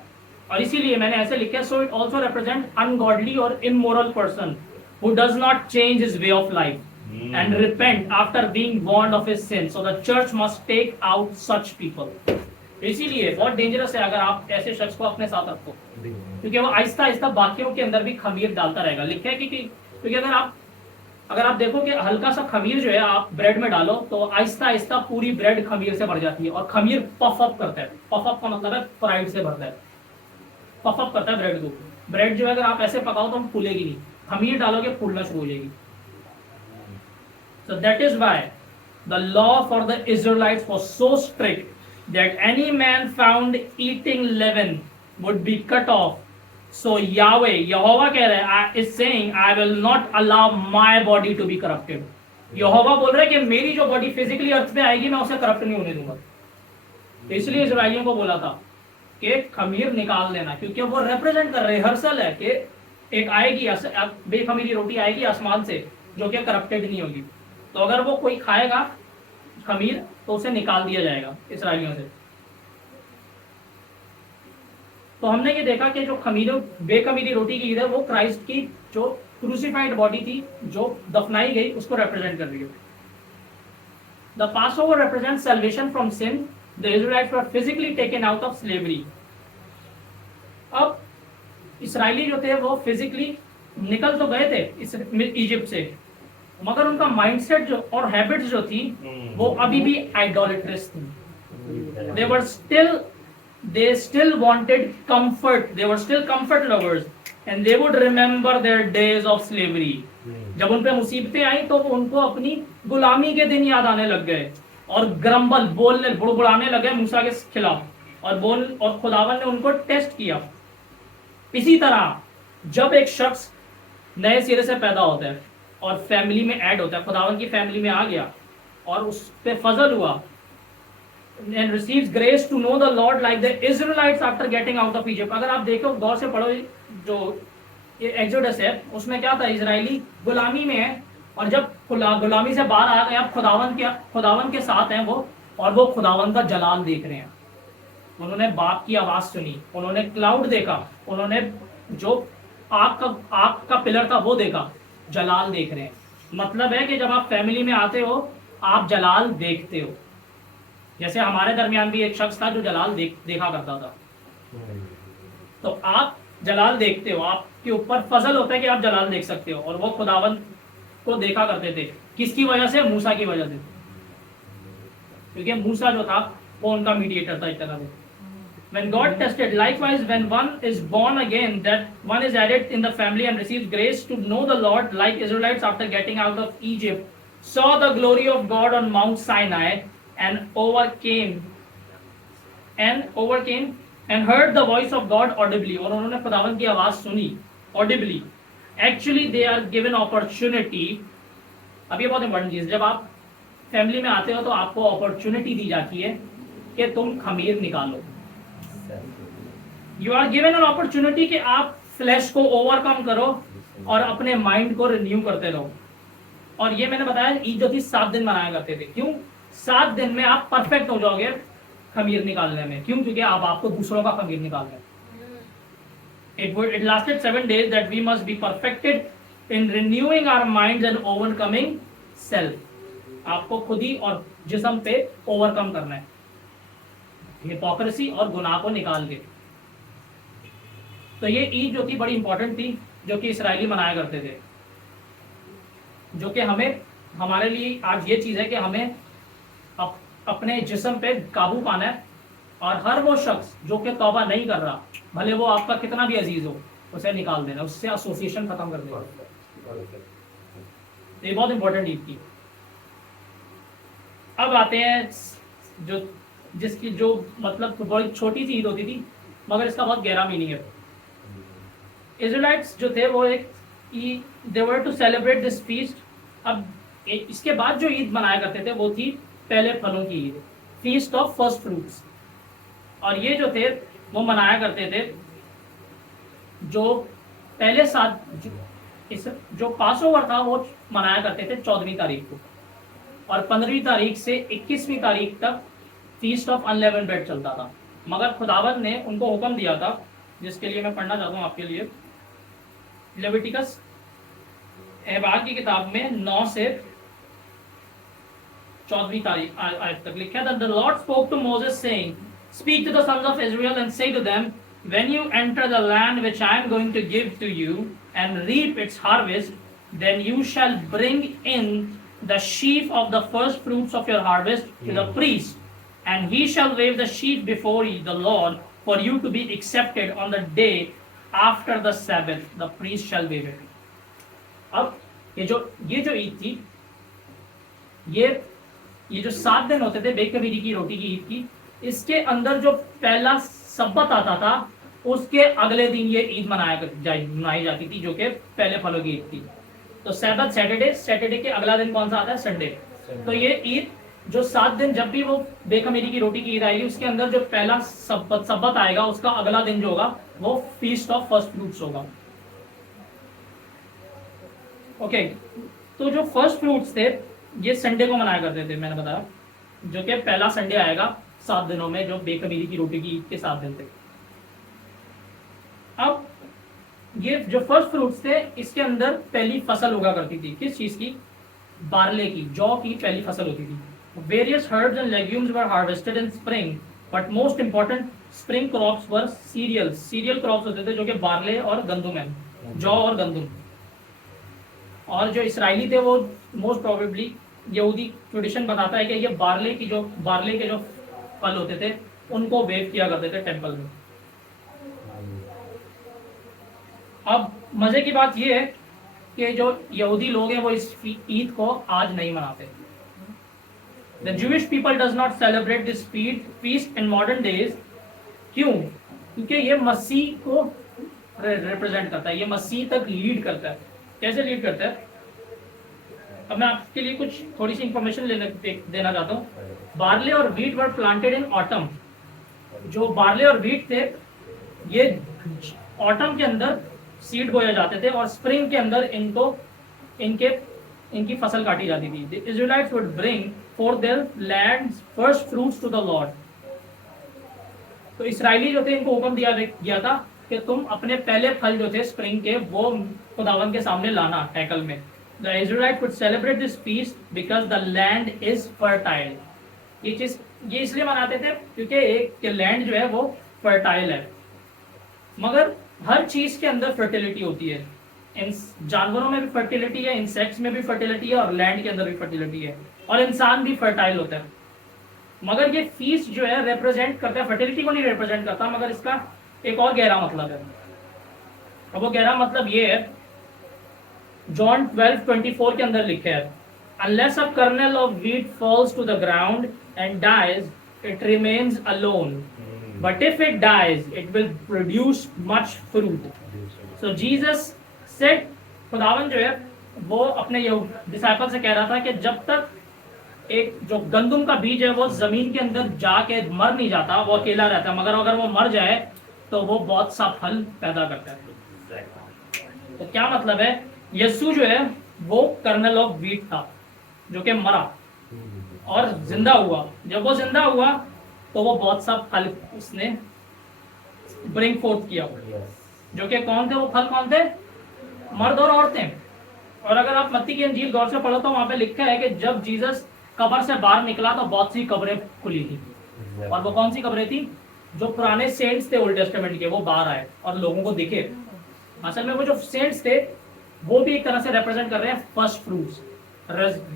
और इसीलिए मैंने ऐसे लिखा, so it also represent ungodly और immoral person who does not change his way of life and repent after being warned of his sin, so the church must take out such people. इसीलिए बहुत dangerous है अगर आप ऐसे शख्स को अपने साथ रखो, क्योंकि वो आहिस्ता आहिस्ता बाकियों के अंदर भी खमीर डालता रहेगा। लिखा है कि क्योंकि अगर आप देखो कि हल्का सा खमीर जो है आप ब्रेड में डालो तो आहिस्ता आहिस्ता पूरी ब्रेड खमीर से भर जाती है, और खमीर पफ अप करता है। पफ अप का मतलब है प्राइड से भरता है, पफ अप करता है ब्रेड को। ब्रेड जो है अगर आप ऐसे पकाओ तो फूलेगी नहीं, खमीर डालोगे फूलना शुरू हो जाएगी। So that is why the law for the Israelites was so strict that any man found eating leaven would be cut off. So Yahweh कह रहा है, is saying, I will not allow my body to be corrupted. यहोवा बोल रहा है कि मेरी जो body physically अर्थ पे आएगी मैं उसे करप्ट नहीं होने दूंगा। तो इसलिए इजराइलियों को बोला था कि खमीर निकाल देना, क्योंकि वो रिप्रेजेंट कर रहे, रिहर्सल है कि एक आएगी बेखमीरी रोटी आएगी आसमान से जो कि करप्टेड नहीं होगी। तो अगर वो कोई खाएगा खमीर तो उसे निकाल दिया जाएगा इस्राएलियों से। तो हमने ये देखा कि जो बेखमीरी रोटी की है वो क्राइस्ट की जो क्रूसिफाइड बॉडी थी जो दफनाई गई उसको रिप्रेजेंट कर रही है। The passover represents salvation from sin. The Israelites were physically taken out of slavery. अब इस्राएली जो थे वो फिजिकली निकल तो गए थे इजिप्ट से, मगर उनका माइंडसेट जो और हैबिट्स जो थी वो अभी भी आइडोलेट्रस थी। they still wanted comfort, they were still comfort lovers and they would remember their days of slavery. जब उन पे मुसीबतें आई तो उनको अपनी गुलामी के दिन याद आने लग गए और ग्रम्बल बुड़बुड़ाने लगे मूसा के खिलाफ और खुदावन ने उनको टेस्ट किया। इसी तरह जब एक शख्स नए सिरे से पैदा होता है और फैमिली में ऐड होता है, खुदावन की फैमिली में आ गया और उस पे फजल हुआ, and receives grace to know the Lord like the Israelites after getting out of Egypt. अगर आप देखो गौर से पढ़ो जो ये एक्सोडस है उसमें क्या था, इजरायली गुलामी में है और जब गुलामी से बाहर आ गए अब खुदावन के साथ हैं वो, और वो खुदावन का जलाल देख रहे हैं। उन्होंने बाप की आवाज सुनी, उन्होंने क्लाउड देखा, उन्होंने जो आग का पिलर था वो देखा, जलाल देख रहे हैं। मतलब है कि जब आप फैमिली में आते हो आप जलाल देखते हो। जैसे हमारे दरमियान भी एक शख्स था जो जलाल देखा करता था, तो आप जलाल देखते हो, आपके ऊपर फजल होता है कि आप जलाल देख सकते हो। और वो खुदावन को देखा करते थे, किसकी वजह से? मूसा की वजह से, क्योंकि मूसा जो था वो उनका मीडिएटर था एक तरह से। When God tested, likewise when one is born again, that one is added in the family and receives grace to know the Lord, like Israelites after getting out of Egypt, saw the glory of God on Mount Sinai and overcame and heard the voice of God audibly. और उन्होंने खुदावन की आवाज सुनी audibly. Actually they are given opportunity. अब ये बहुत important चीज, जब आप फैमिली में आते हो तो आपको अपॉर्चुनिटी दी जाती है कि तुम खमीर निकालो। You are given an opportunity कि आप फ्लैश को ओवरकम करो और अपने माइंड को रिन्यू करते रहो। और ये मैंने बताया ईद जो थी 7 दिन मनाया करते थे। क्यों? 7 दिन में आप परफेक्ट हो जाओगे खमीर निकालने में। क्यों? क्योंकि अब आपको दूसरों का खमीर निकालना है। It lasted 7 days that we must be perfected in renewing our minds and overcoming self. आपको खुद ही और जिस्म पे ओवरकम करना है, हिपोक्रेसी और गुनाह को निकाल के। तो ये ईद जो थी बड़ी इंपॉर्टेंट थी, जो कि इसराइली मनाया करते थे, जो कि हमें, हमारे लिए आज ये चीज़ है कि हमें अपने जिस्म पे काबू पाना है, और हर वो शख्स जो कि तौबा नहीं कर रहा, भले वो आपका कितना भी अजीज हो, उसे निकाल देना, उससे एसोसिएशन खत्म कर देना। ये बहुत इंपॉर्टेंट ईद थी। अब आते हैं जो जिसकी जो मतलब बड़ी छोटी सी ईद होती थी, मगर इसका बहुत गहरा मीनिंग है। इजराइट्स जो थे वो एक दे वर टू सेलिब्रेट दिस फीस्ट। अब इसके बाद जो ईद मनाया करते थे वो थी पहले फलों की Eid, feast of first fruits. और ये जो थे वो मनाया करते थे, जो पहले जो पास ओवर था वो मनाया करते थे 14वीं तारीख को, और 15वीं तारीख से 21वीं तारीख तक फीस्ट ऑफ अनलेवेंड ब्रेड चलता था। मगर खुदावंद ने उनको हुक्म दिया था, जिसके लिए मैं पढ़ना चाहता हूँ आपके लिए, लेविटिकस एहबार की किताब में 9 से 14वीं तारीख आयत तक लिखा था। The lord spoke to Moses saying, speak to the sons of Israel and say to them, when you enter the land which I am going to give to you and reap its harvest, then you shall bring in the sheaf of the first fruits of your harvest to the priest, and he shall wave the sheaf before the Lord for you to be accepted on the day after the Sabbath. The priest shall wave it. अब ये जो ईद थी, ये जो 7 दिन होते थे बेखमीरी की रोटी की ईद की, इसके अंदर जो पहला सब्बत आता था, उसके अगले दिन ये ईद मनाई जाती थी, जो कि पहले फलों की ईद थी। तो सैबत सैटरडे के अगला दिन कौन सा आता है? संडे। तो ये ईद जो 7 दिन, जब भी वो बेखमीरी की रोटी की ईद आएगी, उसके अंदर जो पहला सब्बत आएगा, उसका अगला दिन जो होगा वो फीस्ट ऑफ फर्स्ट फ्रूट्स होगा। ओके, तो जो फर्स्ट फ्रूट्स थे ये संडे को मनाया करते थे, मैंने बताया, जो कि पहला संडे आएगा 7 दिनों में, जो बेखमीरी की रोटी की ईद के 7 दिन थे। अब ये जो फर्स्ट फ्रूट्स थे, इसके अंदर पहली फसल उगा करती थी, किस चीज की? बार्ले की, जौ की पहली फसल होती थी। Various herbs and legumes were harvested in spring, but most important spring crops were cereal crops होते थे, जो कि बार्ले और गंदुम है, जौ और गंदुम। और जो इसराइली थे वो मोस्ट प्रोबेबली, यहूदी ट्रेडिशन बताता है कि ये बार्ले के जो फल होते थे उनको वेव किया करते थे टेम्पल में। अब मजे की बात यह है कि जो यहूदी लोग हैं वो इस ईद को आज नहीं मनाते। The Jewish people does not celebrate this feast in modern days. क्यों? क्योंकि ये मसीह को रिप्रेजेंट करता है, ये मसीह तक लीड करता है। कैसे लीड करता है? अब मैं आपके लिए कुछ थोड़ी सी इंफॉर्मेशन देना चाहता हूँ। बार्ले और wheat were planted in autumn. जो बार्ले और वीट थे ये ऑटम के अंदर सीड बोए जाते थे, और स्प्रिंग के अंदर इनकी फसल काटी जाती थी। The Israelites would bring forth their land's first fruits to the Lord. तो इसराइली जो थे इनको हुक्म दिया गया था कि तुम अपने पहले फल जो थे स्प्रिंग के, वो खुदावन के सामने लाना टैकल में। The Israelites would celebrate this feast because the land is fertile. ये इसलिए मनाते थे क्योंकि एक लैंड जो है वो फर्टाइल है। मगर हर चीज के अंदर फर्टिलिटी होती है, जानवरों में भी फर्टिलिटी है, इंसेक्ट्स में भी फर्टिलिटी है, और लैंड के अंदर भी फर्टिलिटी है, और इंसान भी फर्टाइल होता है। मगर ये फीस्ट जो है रिप्रेजेंट करता है, फर्टिलिटी को नहीं रिप्रेजेंट करता, मगर इसका एक और गहरा मतलब है। और वो गहरा मतलब ये है, जॉन 12:24 के अंदर लिखा है, unless a kernel of wheat falls to the ground and dies, it remains alone. But if it dies, it will produce much fruit. So Jesus said, खुदावन जो है वो अपने डिसाइपल से कह रहा था कि जब तक एक जो गंदुम का बीज है वो जमीन के अंदर जाके मर नहीं जाता, वो अकेला रहता है, मगर अगर वो मर जाए तो वो बहुत सा फल पैदा करता है। तो क्या मतलब है? यीशु जो है वो कर्नल ऑफ व्हीट था, जो कि मरा और जिंदा हुआ। जब वो जिंदा हुआ तो वो बहुत सा फल उसने ब्रिंग फोर्थ किया, जो कि कौन थे? वो फल कौन थे? मर्द और औरतें। और अगर आप मत्ती की इंजील गौर से पढ़ो तो वहां पे लिखा है कि जब जीसस कब्र से बाहर निकला तो बहुत सी कब्रें खुली थी, और वो कौन सी कब्रें थी? जो पुराने सेंट्स थे ओल्ड टेस्टामेंट के, वो बाहर आए और लोगों को दिखे। असल में वो जो सेंट्स थे वो भी एक तरह से रिप्रेजेंट कर रहे हैं फर्स्ट फ्रूट्स,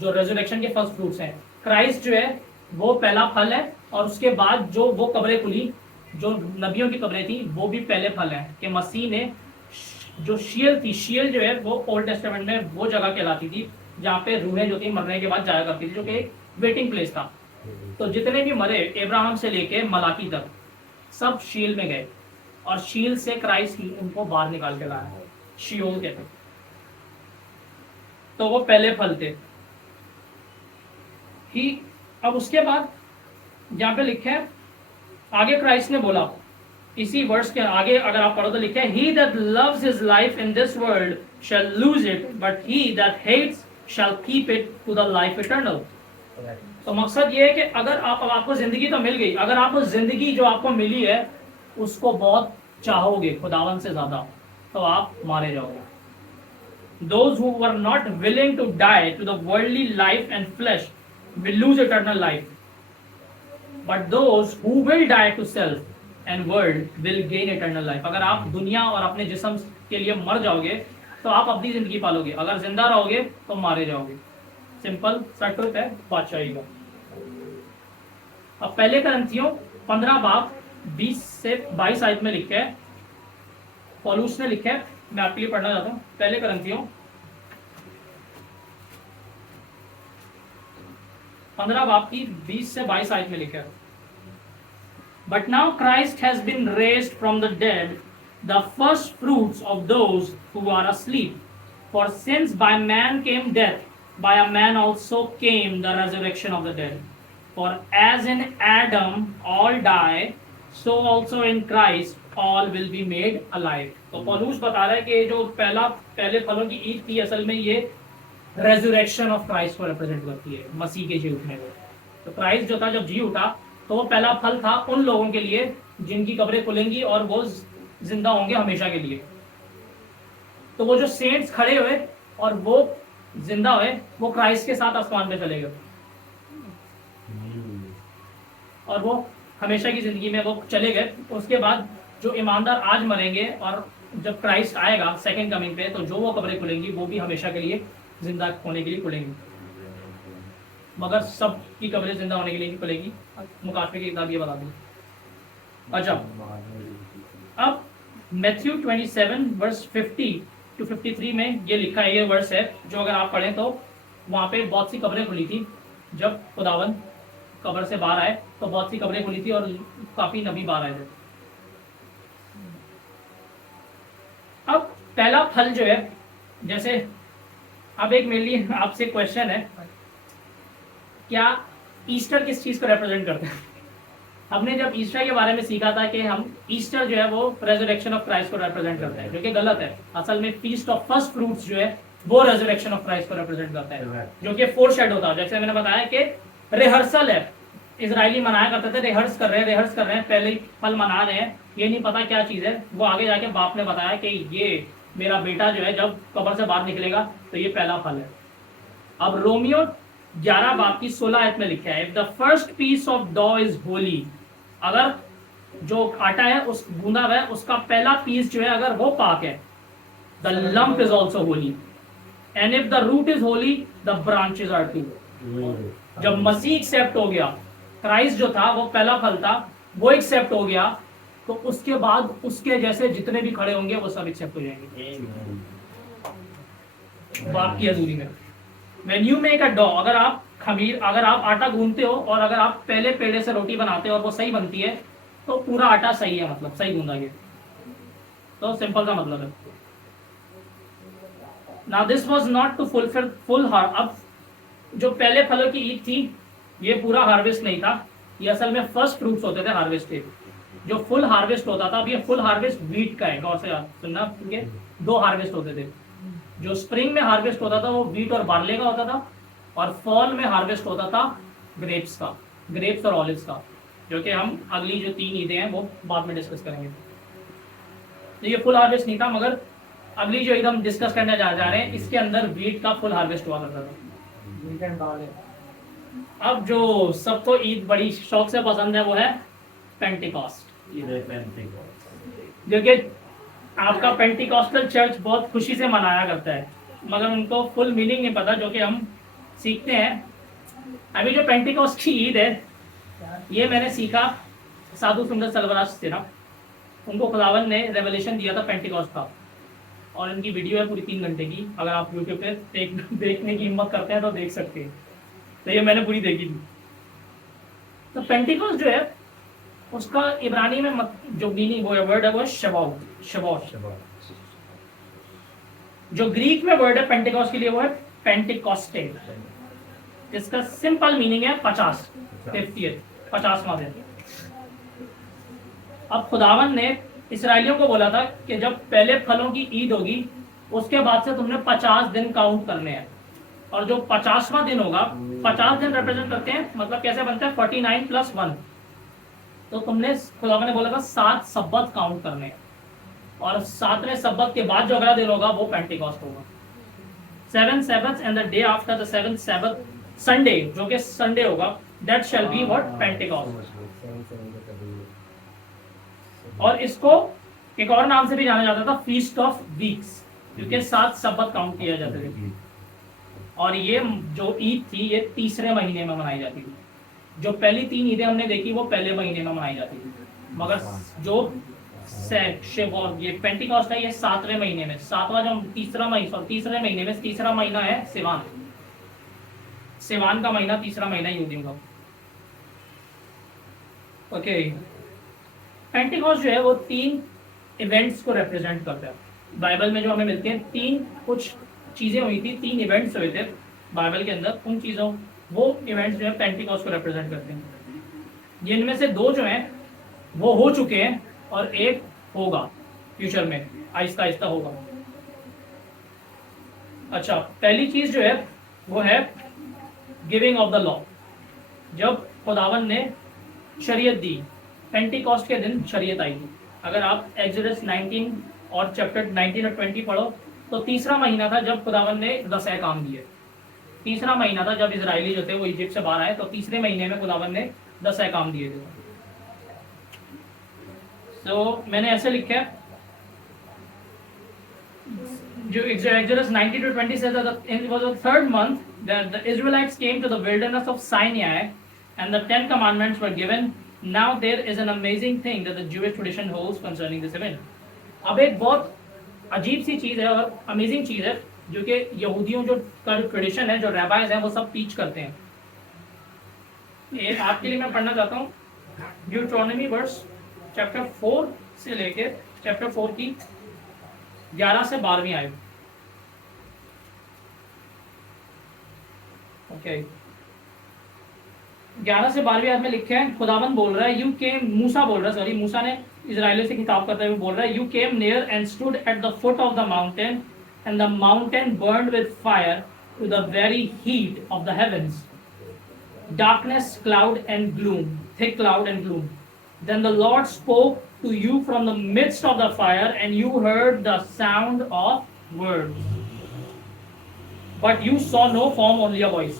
जो रेजरेक्शन के फर्स्ट फ्रूट्स हैं। क्राइस्ट जो है वो पहला फल है, और उसके बाद जो वो कब्रें खुली, जो नबियों की कब्रें थी, वो भी पहले फल है कि मसीह ने जो शीयल थी, शीयल जो है वो ओल्ड टेस्टामेंट में वो जगह कहलाती थी जहाँ पे रूहें जो थी मरने के बाद जाया करती थी, जो कि एक वेटिंग प्लेस था। तो जितने भी मरे अब्राहम से लेके मलाकी तक सब शील में गए, और शील से क्राइस्ट उनको बाहर निकाल के लाया, शियोल कहते। तो वो पहले फल थे ही। अब उसके बाद जहाँ पे लिखे है आगे, क्राइस्ट ने बोला इसी वर्ष के आगे अगर आप पढ़ो तो लिखा है, he that loves his life in this world shall lose it, but he that hates shall keep it to the life eternal। तो मकसद ये है कि अगर आपको जिंदगी तो मिल गई, अगर आप उस जिंदगी जो आपको मिली है उसको बहुत चाहोगे खुदावन से ज्यादा, तो आप मारे जाओगे। Those who were not willing to die to the worldly life and flesh will lose eternal life, but those who will die to self and world will gain eternal life। अगर आप दुनिया और अपने जिस्म के लिए मर जाओगे तो आप अपनी जिंदगी पालोगे, अगर जिंदा रहोगे तो मारे जाओगे। सिंपल सा ट्रुथ है बादशाही का। अब पहले करंथियों 15 बाब 20 से 22 आयत में लिखा है, पौलुस ने लिखा है, मैं आपके लिए पढ़ना चाहता हूँ। पहले करंथियों 15 बाब की 20 से 22 आयत में लिखा है, But now Christ has been raised from the dead, the first fruits of those who are asleep. For since by man came death, by a man also came the resurrection of the dead. For as in Adam all die, so also in Christ all will be made alive। तो पौलुस बता रहा है कि जो पहले फलों की ईद थी, असल में ये रेजरेक्शन ऑफ क्राइस्ट को रिप्रेजेंट करती है, मसीह के जी उठने को। तो क्राइस्ट जो था जब जी उठा तो वो पहला फल था उन लोगों के लिए जिनकी कब्रें खुलेंगी और वो जिंदा होंगे हमेशा के लिए। तो वो जो सेंट्स खड़े हुए और वो जिंदा हुए, वो क्राइस्ट के साथ आसमान पे चले गए, और वो हमेशा की जिंदगी में वो चले गए। उसके बाद जो ईमानदार आज मरेंगे और जब क्राइस्ट आएगा सेकंड कमिंग पे, तो जो वो कब्रें खुलेंगी वो भी हमेशा के लिए जिंदा होने के लिए खुलेंगी, मगर सब की कब्रें जिंदा होने के लिए नहीं खुलेगी। मुकाशमे की किताब ये बता दी। अच्छा, अब मैथ्यू 27 वर्स 50 to 53 में ये लिखा है, ये वर्स है जो अगर आप पढ़ें तो वहाँ पे बहुत सी कब्रें खुली थी। जब खुदावन कब्र से बाहर आए तो बहुत सी कब्रें खुली थी और काफी नबी बाहर आए थे। अब पहला फल जो है, जैसे अब एक मेरे लिए आपसे क्वेश्चन है, क्या ईस्टर किस चीज को रिप्रेजेंट करता है? हमने जब ईस्टर के बारे में सीखा था कि हम ईस्टर जो है वो रेजरेक्शन ऑफ क्राइस्ट को रिप्रेजेंट करता है, जो कि गलत है। असल में फीस्ट ऑफ फर्स्ट फ्रूट्स जो है वो रेजरेक्शन ऑफ क्राइस्ट को रिप्रेजेंट करता है, जो कि फोरशैडो होता है। जैसे मैंने बताया कि रिहर्सल है, इजरायली मनाया करते थे, रिहर्स कर रहे हैं, पहले फल मना रहे हैं, ये नहीं पता क्या चीज है। वो आगे जाके बाप ने बताया कि ये मेरा बेटा जो है जब कब्र से बाहर निकलेगा तो ये पहला फल है। अब रोमियो 11 बाब की 16 आयत में लिखा है, if the first piece of dough is holy, अगर जो आटा है उस गूंदा हुआ है उसका पहला पीस जो है अगर वो पाक है, the lump is also holy, and if the root is holy the branches are too. जब मसीह एक्सेप्ट हो गया, क्राइस्ट जो था वो पहला फल था, वो एक्सेप्ट हो गया, तो उसके बाद उसके जैसे जितने भी खड़े होंगे वो सब एक्सेप्ट हो जाएंगे बाप की हजूरी में। When you make a dough, अगर आप आटा गूंथते हो और अगर आप पहले पेड़े से रोटी बनाते हो और वो सही बनती है तो पूरा आटा सही है, मतलब सही गूंदा गया। तो सिंपल सा मतलब है। Now this was not to fulfill full harvest। अब जो पहले फलों की ईद थी ये पूरा हार्वेस्ट नहीं था, ये असल में फर्स्ट फ्रूट्स होते थे हार्वेस्ट के। जो फुल हार्वेस्ट होता था, अब ये फुल हार्वेस्ट व्हीट का है, गौर से सुनना, क्योंकि 2 हार्वेस्ट होते थे। जो स्प्रिंग में हार्वेस्ट होता था वो व्हीट और बार्ले का होता था, और फॉल में हार्वेस्ट होता था ग्रेप्स और ऑलिव्स का, जो कि हम अगली जो 3 ईदें हैं वो बाद में डिस्कस करेंगे। तो ये फुल हार्वेस्ट नहीं था, मगर अगली जो ईद हम डिस्कस करने जा रहे हैं इसके अंदर व्हीट का फुल हार्वेस्ट हुआ करता था। अब जो सबको ईद बड़ी शौक से पसंद है वो है पेंटिकॉस्ट, इधर पेंटिकॉस्ट, जो कि आपका पेंटिकॉस्टल चर्च बहुत खुशी से मनाया करता है, मगर उनको फुल मीनिंग नहीं पता, जो कि हम सीखते हैं। अभी जो पेंटिकॉस्ट की ईद है, ये मैंने सीखा साधु सुंदर सरवराज से ना। उनको खुदावन ने रेवलेशन दिया था पेंटिकॉस्ट का, और इनकी वीडियो है पूरी 3 घंटे की। अगर आप यूट्यूब पे देखने की हिम्मत करते हैं तो देख सकते हैं। तो ये मैंने पूरी देखी थी। तो पेंटिकॉस्ट जो है उसका इब्रानी में जो मीनिंग वो है, वर्ड है वो शबाउट, शबाउट। जो ग्रीक में वर्ड है पेंटिकॉस्ट के लिए वो है पेंटिकॉस्टे, जिसका सिंपल मीनिंग है 50, 50वां दिन। अब खुदावन ने इसराइलियों को बोला था कि जब पहले फलों की ईद होगी उसके बाद से तुमने 50 दिन काउंट करने हैं, और जो 50वां दिन होगा, 50 दिन रिप्रेजेंट करते हैं, मतलब कैसे बनता है 49 + 1, तो तुमने खुदावन ने बोला था 7 सब्बत काउंट करने हैं, और 7वें सब्बत के बाद जो अगला दिन होगा वो पेंटिकॉस्ट होगा। 7 Sabbaths and the day after the 7th Sabbath, Sunday जो कि संडे होगा, that shall be what Pentecost. और इसको एक और नाम से भी जाना जाता था, फीस्ट ऑफ वीक्स, क्योंकि 7 सब्बत काउंट किया जाते थे। और ये जो ईद थी ये तीसरे महीने में मनाई जाती थी। जो पहली 3 ईदें हमने देखी वो पहले महीने में मनाई जाती थी, मगर जो ये पेंटिकॉस्ट है ये 7वें महीने में, 7वां जो तीसरे महीने में, तीसरा महीना है सिवान, सिवान का महीना तीसरा महीना यहूदियों का। ओके, पेंटिकॉस्ट जो है वो 3 इवेंट्स को रिप्रेजेंट करता है। बाइबल में जो हमें मिलते हैं 3 कुछ चीजें हुई थी, 3 इवेंट्स हुए थे बाइबल के अंदर। उन चीजों वो इवेंट्स जो है पेंटिकॉस्ट को रिप्रेजेंट करते हैं, जिनमें से 2 जो हैं वो हो चुके हैं और एक होगा फ्यूचर में, आहिस्ता आहिस्ता होगा। अच्छा, पहली चीज जो है वो है गिविंग ऑफ द लॉ। जब खुदावन ने शरीयत दी, पेंटिकॉस्ट के दिन शरीयत आई थी। अगर आप एक्सोडस 19 और चैप्टर 19 और 20 पढ़ो तो तीसरा महीना था जब खुदावन ने 10 अहकाम दिए। तीसरा महीना था जब इजरायली जो थे वो इजिप्ट से बाहर आए, तो तीसरे महीने में खुदावन ने 10 अहकाम दिए थे। तो मैंने ऐसे लिखा है, जो Exodus 19 to 20 says that it was the 3rd month that the Israelites came to the wilderness of Sinai and the 10 commandments were given. Now there is an amazing thing that the Jewish tradition holds concerning this event. अब एक बहुत अजीब सी चीज है और amazing चीज है जो कि यहूदियों जो का जो ट्रेडिशन है, जो रैबाइज हैं वो सब टीच करते हैं। ये आपके लिए मैं पढ़ना चाहता हूँ ड्यूटरोनॉमी वर्स चैप्टर 4 से लेके चैप्टर 4 की 11 से 12वीं आयत। ओके, 11 से 12वीं आयत में लिखे हैं, खुदावन बोल रहा है, यू केम, मूसा बोल रहा है, सॉरी, मूसा ने इजराइलियों से खिताब करते हुए बोल रहा है, you came near and stood at the foot of the mountain and the mountain burned with fire to the very heat of the heavens, darkness, cloud and gloom, thick cloud and gloom. Then the Lord spoke to you from the midst of the fire, and you heard the sound of words, but you saw no form, only a voice.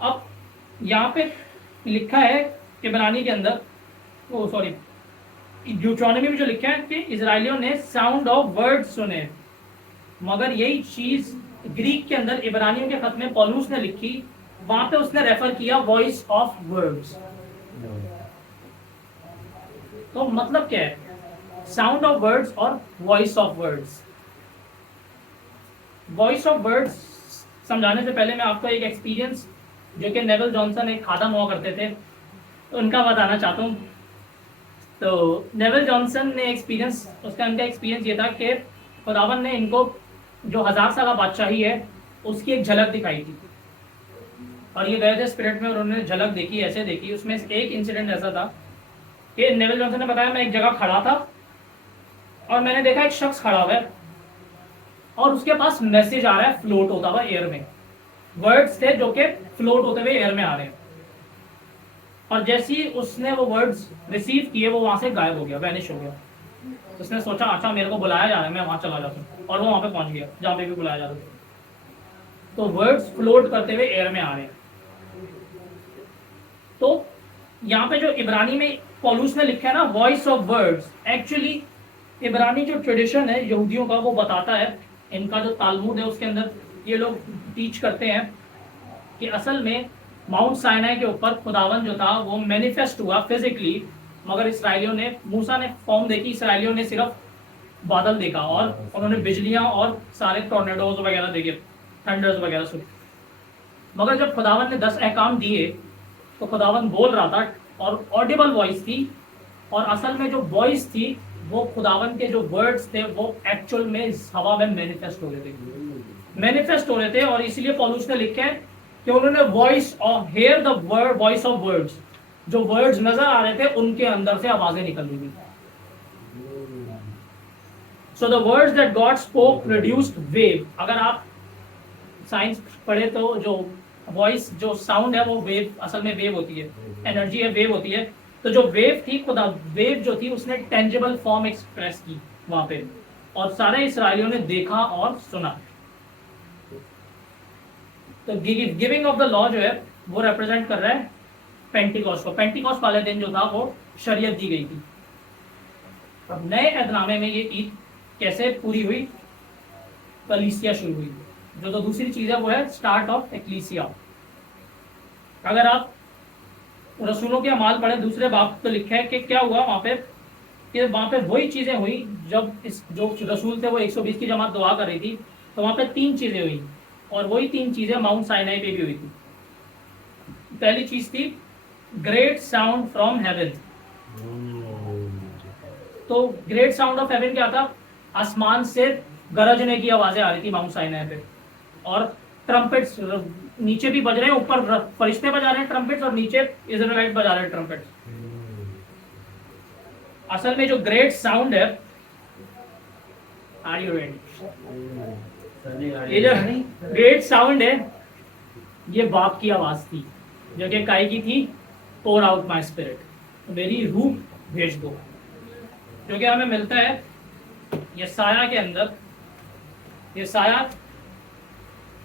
अब यहाँ पे लिखा है इब्रानी के अंदर, ओ sorry, ड्यूटरोनॉमी में जो लिखा है कि इजराइलियों ने साउंड ऑफ वर्ड्स सुने, मगर यही चीज ग्रीक के अंदर इब्रानियों के खत में पौलुस ने लिखी, वहां पे उसने रेफर किया वॉइस ऑफ वर्ड्स। तो मतलब क्या है साउंड ऑफ वर्ड्स और voice of words? Voice of words समझाने से पहले मैं आपको एक एक्सपीरियंस जो कि नेवल जॉनसन एक खादम हुआ करते थे तो उनका बताना चाहता हूँ। तो नेवल जॉनसन ने एक्सपीरियंस, उनका एक्सपीरियंस ये था कि खुदावन ने इनको जो 1000 साल बादशाही है उसकी एक झलक दिखाई थी, और ये गए थे स्पिरिट में और उन्होंने झलक देखी, ऐसे देखी। उसमें एक इंसिडेंट ऐसा था कि नेवल जॉनसन ने बताया, मैं एक जगह खड़ा था और मैंने देखा एक शख्स खड़ा हुआ है और उसके पास मैसेज आ रहा है, फ्लोट होता हुआ एयर में, वर्ड्स थे जो कि फ्लोट होते हुए एयर में आ रहे हैं, और जैसे ही उसने वो वर्ड्स रिसीव किए वो वहां से गायब हो गया, वैनिश हो गया। उसने सोचा अच्छा मेरे को बुलाया जा रहा है, मैं वहां चला जाता हूँ, और वो वहां पे पहुंच गया जहाँ पे भी बुलाया जा रहा था। तो वर्ड्स फ्लोट करते हुए एयर में आ रहे हैं। तो यहाँ पे जो इब्रानी में पौलुस ने लिखा है ना वॉइस ऑफ वर्ड्स, एक्चुअली इब्रानी जो ट्रेडिशन है यहूदियों का वो बताता है, इनका जो तालमुद है उसके अंदर ये लोग टीच करते हैं कि असल में माउंट साइनाई के ऊपर खुदावन जो था वो मैनिफेस्ट हुआ फिजिकली, मगर इसराइलियों ने, मूसा ने फॉर्म देखी, इसराइलियों ने सिर्फ बादल देखा और उन्होंने बिजलियां और सारे टॉर्नेडोज वगैरह देखे, थंडर्स वगैरह सुने। मगर जब खुदावन ने 10 अहकाम दिए तो खुदावन बोल रहा था और ऑडिबल वॉइस थी, और असल में जो वॉइस थी वो खुदावन के जो वर्ड्स थे वो एक्चुअल में इस हवा में मैनिफेस्ट हो रहे थे। और इसलिए पौलुस ने लिखा है कि उन्होंने voice of hear the word voice of words, जो वर्ड्स नजर आ रहे थे उनके अंदर से आवाजें निकल रही थी। So the words that God spoke produced wave. अगर आप साइंस पढ़े तो जो वॉइस जो साउंड है वो वेव, असल में वेव होती है, एनर्जी है, वेव होती है। तो जो वेव थी, खुदा वेव जो थी उसने टेंजिबल फॉर्म एक्सप्रेस की वहां पे, और सारे इसराइलियों ने देखा और सुना। तो गिविंग ऑफ द लॉ जो है वो रिप्रेजेंट कर रहा है पेंटिकॉस्ट को। पेंटिकॉस्ट वाले दिन जो था वो शरीयत दी गई थी। अब नए अहदनामे में ये ईद कैसे पूरी हुई? कलीसिया शुरू हुई। जो तो दूसरी चीज है वो है स्टार्ट ऑफ एक्लीसिया। अगर आप रसूलों के अमाल पढ़े दूसरे बाब तो लिखा है कि क्या हुआ वहां पे, कि वहां पे वही चीजें हुई जब इस जो रसूल थे वो 120 की जमात दुआ कर रही थी, तो वहां पे 3 चीजें हुई, और वही 3 चीजें माउंट साइनाई पे भी हुई थी। पहली चीज थी ग्रेट साउंड फ्रॉम हेवन। तो ग्रेट साउंड ऑफ हेवन क्या था? आसमान से गरजने की आवाजें आ रही थी माउंट साइनाई पे, और ट्रम्पेट्स नीचे भी बज रहे हैं, ऊपर फरिश्ते बजा रहे हैं ट्रम्पेट्स और नीचे इजराइलाइट बजा रहे हैं ट्रम्पेट्स। असल में जो ग्रेट साउंड है, आर यू रेडी? ये जो ग्रेट साउंड है ये बाप की आवाज थी, जो कि काय की थी? पोर आउट माई स्पिरिट, मेरी रूह भेज दो, जो कि हमें मिलता है यसाया के अंदर। यसाया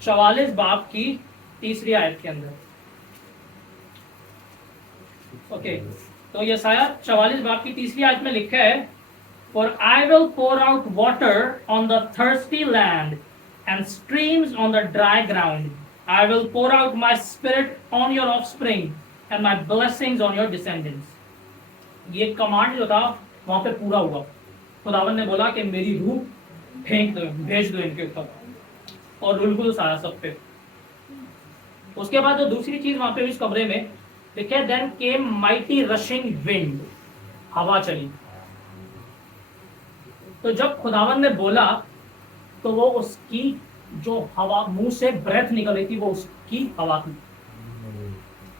44 बाब की 3री आयत के अंदर। ओके, तो यसाया 44 बाब की 3री आयत में लिखा है, For I will pour out water on the thirsty land and streams on the dry ground. I will pour out my spirit on your offspring and my blessings on your descendants. ये command जो था वहां पे पूरा हुआ। खुदावन ने बोला कि मेरी रूह फेंक दो, भेज दो इनके ऊपर, और बिल्कुल सारा सब पे। उसके बाद जो दूसरी चीज वहां पे इस कमरे में देखिए, then came mighty rushing wind, हवा चली। तो जब खुदावन ने बोला तो वो उसकी जो हवा मुंह से ब्रेथ निकल रही थी वो उसकी हवा थी।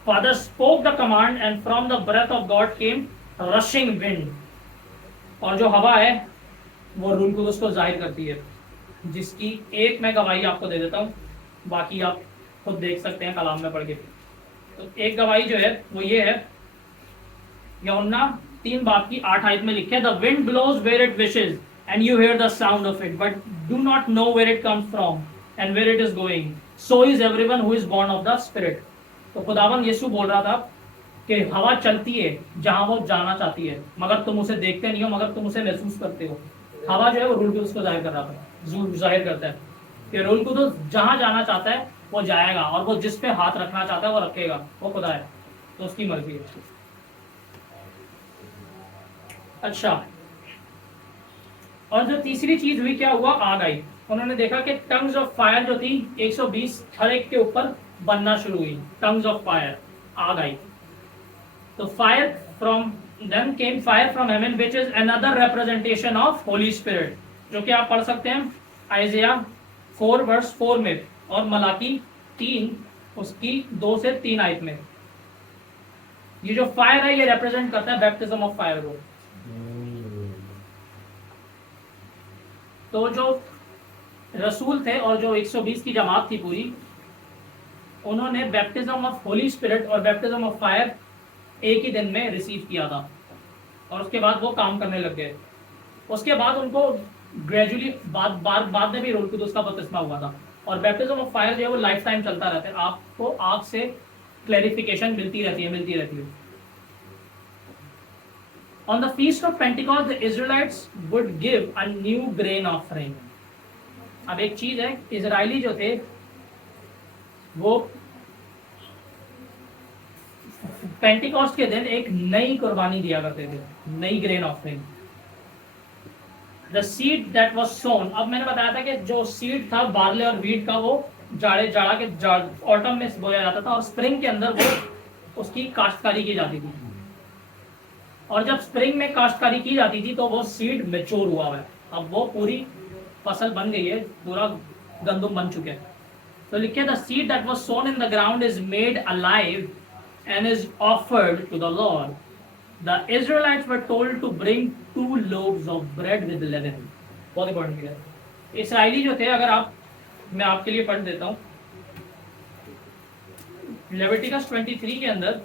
Father spoke the command and from the breath of God came rushing wind, और जो हवा है वो रूह कुदस को जाहिर करती है, जिसकी एक मैं गवाही आपको दे देता हूँ, बाकी आप खुद देख सकते हैं कलाम में पढ़ के। तो एक गवाही जो है वो ये है, यूहन्ना 3 बाब की 8 आयत में लिखा है, the wind blows where it wishes and you hear the sound of it but do not know where it comes from and where it is going, so is everyone who is born of the spirit. तो खुदावन यीशु बोल रहा था कि हवा चलती है जहां वो जाना चाहती है, मगर तुम उसे देखते नहीं हो, मगर तुम उसे महसूस करते हो। हवा जो है वो रूह कुदस को जाहिर कर रहा था, जाहिर करता है कि रूह कुदस जहां जाना चाहता है वो जाएगा, और वो जिस पे हाथ रखना चाहता है वो रखेगा, वो खुदा है, तो उसकी मर्जी है। अच्छा, और जो तीसरी चीज हुई क्या हुआ? आग आई। उन्होंने देखा कि टंग्स ऑफ फायर जो थी 120 हर एक के ऊपर बनना शुरू हुई, टंग्स ऑफ फायर, आग आई। तो fire from then came fire from heaven which is another representation of holy spirit, जो कि आप पढ़ सकते हैं आइजिया 4 वर्स 4 में और मलाकी 3 उसकी 2 से 3 आयत में। ये जो फायर है ये रिप्रेजेंट करता है बैप्टिज्म ऑफ फायर को। तो जो रसूल थे और जो 120 की जमात थी पूरी, उन्होंने बैप्टिज्म ऑफ होली स्पिरिट और बैप्टिज्म ऑफ फायर एक ही दिन में रिसीव किया था, और उसके बाद वो काम करने लग गए। उसके बाद उनको ग्रेजुअली बाद में भी रूह कुदस का बपतिस्मा हुआ था। और बैप्टिज्म ऑफ फायर जो है वो लाइफ टाइम चलता रहता है, आपको आग से क्लैरिफिकेशन मिलती रहती है। On the feast of Pentecost, the Israelites would give a new grain offering. अब एक चीज है, इजरायली जो थे वो पेंटिकॉस्ट के दिन एक नई कुर्बानी दिया करते थे, नई grain offering. The seed that was sown, अब मैंने बताया था कि जो सीड था बार्ले और वीट का वो जाड़ा के ऑटम में बोया जाता था और स्प्रिंग के अंदर वो उसकी काश्तकारी की जाती थी। और जब स्प्रिंग में काश्तकारी की जाती थी तो वो सीड मैच्योर हुआ है, अब वो पूरी फसल बन गई है, पूरा गंदुम बन चुके हैं। तो लिखे the seed that was sown in the ground is made alive and is offered to the Lord. The Israelites were told to bring 2 loaves of bread with leaven. बहुत इंपॉर्टेंट है। इसराइली जो थे, अगर आप, मैं आपके लिए पढ़ देता हूँ, लेविटिकस 23 के अंदर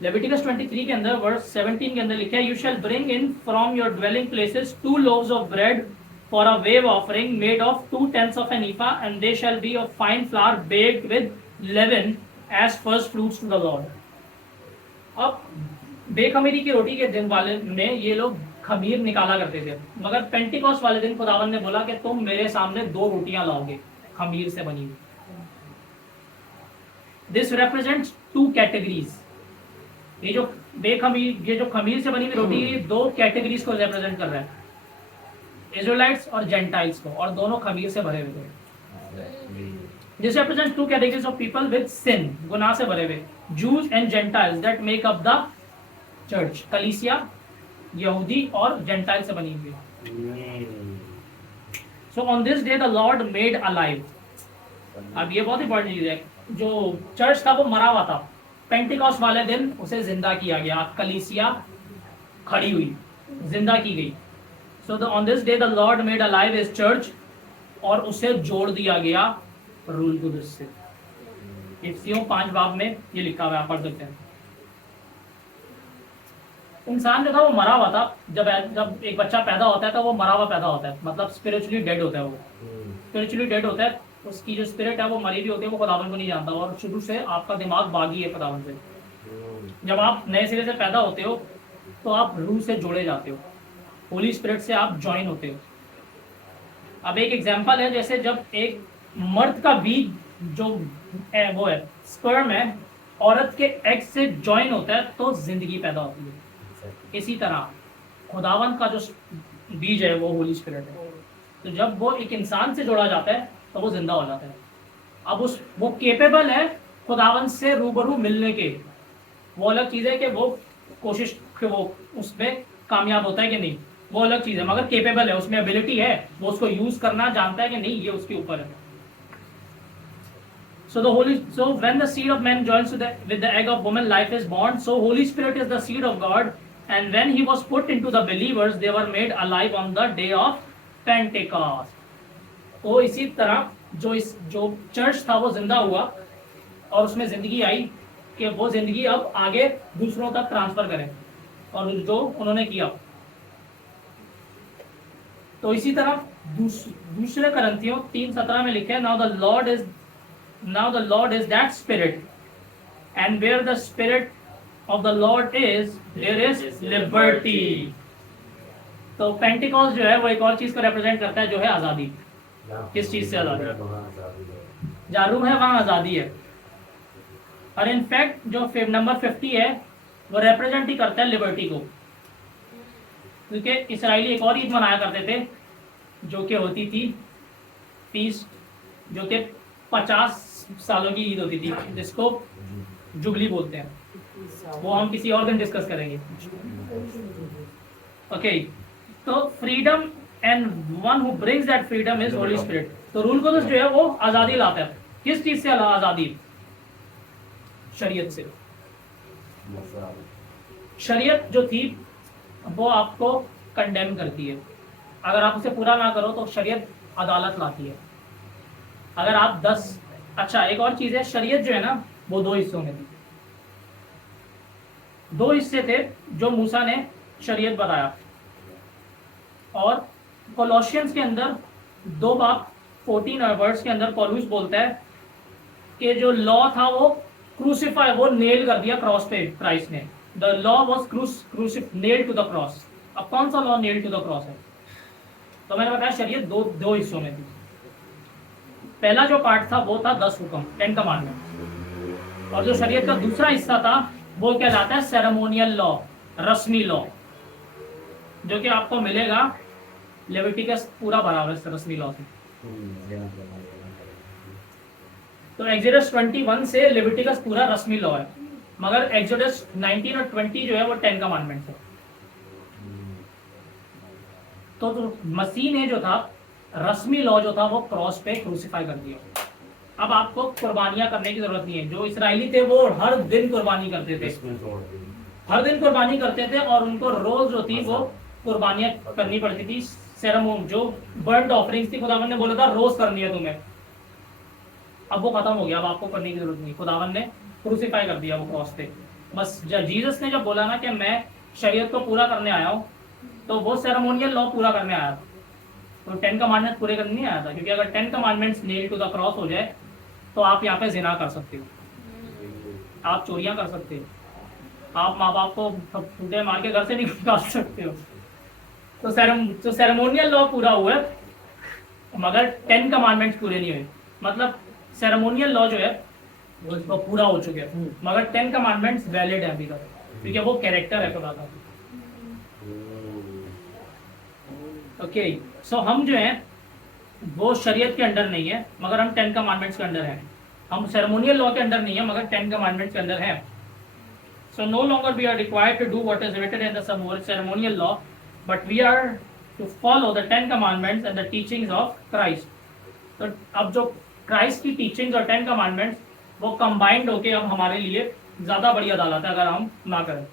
लेविटिकस 23 के अंदर वर्स 17 के अंदर लिखा है, you shall bring in from your dwelling places 2 loaves of bread for a wave offering made of 2/10 of an ephah, and they shall be of fine flour baked with leaven as first fruits to the Lord. अब बेखमीरी की रोटी के दिन वाले में ये लोग खमीर निकाला करते थे, मगर पेंटिकॉस्ट वाले दिन खुदावन ने बोला कि तुम मेरे सामने 2 रोटियां लाओगे खमीर से बनी हुई। This represents 2 categories. ये जो खमीर से बनी हुई रोटी, ये 2 कैटेगरीज को रिप्रेजेंट कर रहा है, इजराइलिट्स और जेंटाइल्स को, और दोनों खमीर से भरे हुए थे। This represents 2 categories of people with sin, गुनाह से भरे हुए, Jews and Gentiles that make up the church. कलीसिया यहूदी और जेंटाइल से बनी हुई है। So on this day the lord made alive. अब ये बहुत इंपॉर्टेंट चीज है, जो चर्च था वो मरा हुआ था, पेंटिकॉस्ट वाले दिन उसे जिंदा किया गया, कलीसिया खड़ी हुई, जिंदा की गई। सो on this day the lord made alive his church, और उसे जोड़ दिया गया रूल कुदस से। इफिसियों 5 बाब में ये लिखा हुआ है, आप पढ़ सकते हैं। इंसान जो था वो मरा हुआ था, जब एक बच्चा पैदा होता है तो वो मरा हुआ पैदा होता है, मतलब स्पिरिचुअली डेड होता है, वो स्पिरिचुअली डेड होता है, उसकी जो स्पिरिट है वो मरी भी होती है, वो खुदावन को नहीं जानता, और शुरू से आपका दिमाग बागी है खुदावन से। जब आप नए सिरे से पैदा होते हो तो आप रूह से जोड़े जाते हो, होली स्पिरिट से आप ज्वाइन होते हो। अब एक एग्जांपल है, जैसे जब एक मर्द का बीज जो वो है स्पर्म है, औरत के एग से ज्वाइन होता है तो जिंदगी पैदा होती है। इसी तरह खुदावन का जो बीज है वो होली स्पिरिट है, तो जब वो एक इंसान से जोड़ा जाता है तो वो जिंदा हो जाता है। अब वो केपेबल है खुदावन से रूबरू मिलने के, वो अलग चीज़ है कि वो कोशिश कि वो उसमें कामयाब होता है कि नहीं, वो अलग चीज़ है, मगर केपेबल है, उसमें एबिलिटी है, वो उसको यूज करना जानता है कि नहीं, ये उसके ऊपर है। So when the seed of man joins with the egg of woman, life is born. So Holy Spirit is the seed of God, and when he was put into the believers, they were made alive on the day of Pentecost. तो इसी तरह जो church था वो जिंदा हुआ और उसमें जिंदगी आई कि वो जिंदगी अब आगे दूसरों तक ट्रांसफर करें, और जो उन्होंने किया। तो इसी तरह दूसरे करंथियों 3:17 में लिखे, Now the Lord is that Spirit, and where the Spirit of the Lord is, there is liberty. तो पेंटिकॉस्ट जो है वो एक और चीज को रिप्रेजेंट करता है, जो है आजादी। किस चीज से आजादी? जहाँ रूह है वहाँ आजादी है। और इनफैक्ट जो नंबर 50 है वो रिप्रेजेंट ही करता है लिबर्टी को, क्योंकि इसराइली एक और ईद मनाया करते थे जो कि होती थी फीस्ट, जो कि 50 सालों की ईद होती थी, जिसको जुबली बोलते हैं। वो हम किसी और दिन डिस्कस करेंगे। ओके, तो freedom and one who brings that freedom is Holi spirit. तो रूल कुदस जो है वो आजादी लाता है। किस चीज से आजादी? शरीयत से। शरीयत जो थी वो आपको कंडेम करती है, अगर आप उसे पूरा ना करो तो शरीयत अदालत लाती है। अगर आप 10, अच्छा एक और चीज़ है, शरीयत जो है ना वो दो हिस्सों में थी। दो हिस्से थे जो मूसा ने शरीयत बताया, और कोलोशियंस के अंदर 2 बाब 14 वर्ड्स के अंदर पौलुस बोलता है कि जो लॉ था वो क्रूसिफाई, वो नेल कर दिया क्रॉस पे क्राइस्ट ने। The law was crucified nailed to the cross. अब कौन सा law nailed to the cross है? तो मैंने बताया शरीयत दो हिस्सों में थी। पहला जो पार्ट था वो था 10 हुक्म, 10 कमांडमेंट, और जो शरीयत का दूसरा हिस्सा था वो कहलाता है सेरेमोनियल लॉ, रस्मी लॉ, जो कि आपको मिलेगा लेविटिकस पूरा बराबर है रस्मी लॉ से। तो एक्सोडस 21 से लेविटिकस पूरा रस्मी लॉ है, मगर एक्सोडस 19 और 20 जो है वो 10 कमांडमेंट्स है। तो मसीह ने जो था रस्मी लॉ जो था वो क्रॉस पे क्रूसिफाई कर दिया। अब आपको कुर्बानियां करने की जरूरत नहीं है। जो इस्राएली थे वो हर दिन कुर्बानी करते थे, हर दिन कुर्बानी करते थे, और उनको रोज जो थी वो कुर्बानियां करनी पड़ती थी। सेरेमोन जो बर्न्ट ऑफरिंग्स थी, खुदावन ने बोला था रोज करनी है तुम्हें। अब वो खत्म हो गया, अब आपको करने की जरूरत नहीं। खुदावन ने क्रूसिफाई कर दिया वो क्रॉस पे। बस जीसस ने जब बोला ना कि मैं शरीयत को पूरा करने आया हूँ, तो वो सेरेमोनियल लॉ पूरा करने आया था, तो 10 कमांडमेंट्स पूरे करने नहीं आया था। क्योंकि अगर 10 commandments nail to the cross हो जाए तो आप यहाँ पे जिना कर सकते हो, आप चोरियां कर सकते हो, आप माँ बाप को फूटे मार के घर से निकाल सकते हो। तो सेरेमोनियल लॉ पूरा हुआ है, मगर 10 कमांडमेंट्स पूरे नहीं हुए। मतलब सेरेमोनियल लॉ जो है वो पूरा हो चुके हैं, मगर 10 कमांडमेंट्स वैलिड है अभी तक, क्योंकि वो कैरेक्टर है खुदा का। ओके, सो हम जो हैं वो शरीयत के अंडर नहीं है, मगर हम 10 कमांडमेंट्स के अंडर हैं। हम सेरेमोनियल लॉ के अंडर नहीं है, मगर 10 कमांडमेंट्स के अंदर हैं। So no longer we are required to do what is written in the ceremonial law, but we are to follow the 10 commandments and the teachings of Christ. तो अब जो क्राइस्ट की टीचिंग्स और 10 कमांडमेंट्स वो combined होके अब हमारे लिए ज्यादा बड़ी अदालत है अगर हम ना करें।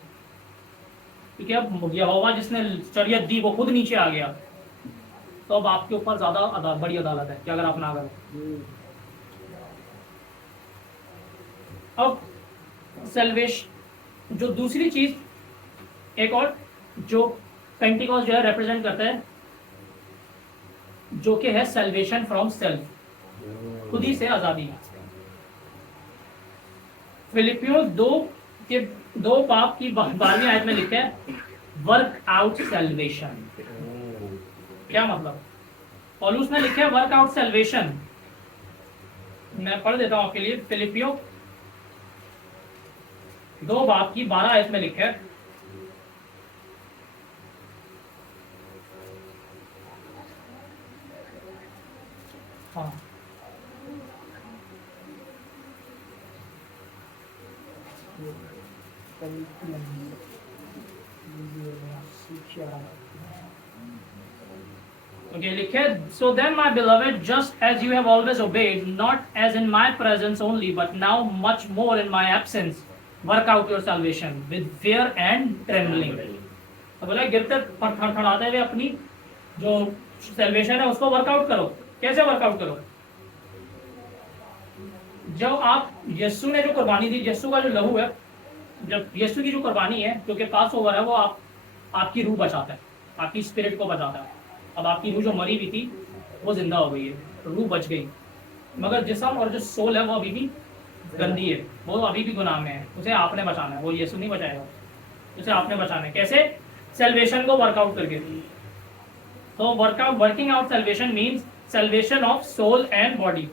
ठीक है, अब यहोवा जिसने शरीयत दी वो खुद नीचे आ गया, तो अब आपके ऊपर ज्यादा बड़ी अदालत है कि अगर आप ना करें। अब सेल्वेशन, जो दूसरी चीज एक और जो पेंटिकॉस्ट जो है रिप्रेजेंट करता है, जो कि है सेल्वेशन फ्रॉम सेल्फ, खुद ही से आजादी। फिलिपियों 2 के 2 बाब की 12वीं आयत में लिखा है वर्क आउट सेल्वेशन। क्या मतलब? पौलुस ने लिखा है वर्क आउट सेल्वेशन। मैं पढ़ देता हूं आपके लिए। फिलिपियों 2 बाब की 12 आयत में लिखा है, हाँ, okay, लिखे, so then my beloved, just as you have always obeyed, not as in my presence only, but now much more in my absence, work out your salvation with fear and trembling। तो बोला गिरते फड़फड़ाते हुए अपनी जो salvation है उसको workout करो। कैसे वर्कआउट करो? जब आप यीशु ने जो कुर्बानी दी, यीशु का जो लहू है, जब यीशु की जो कुर्बानी है जो कि पास ओवर है, वो आपकी रूह बचाता है, आपकी स्पिरिट को बचाता है। अब आपकी रूह जो मरी हुई थी वो जिंदा हो गई है, रूह बच गई, मगर जिस्म और जो सोल है वो अभी भी गंदी है, वो अभी भी गुनाह में है। उसे आपने बचाना है, वो यीशु नहीं बचाएगा, उसे आपने बचाना है। कैसे? सेल्वेशन को वर्कआउट करके। तो working out salvation means salvation of soul and body.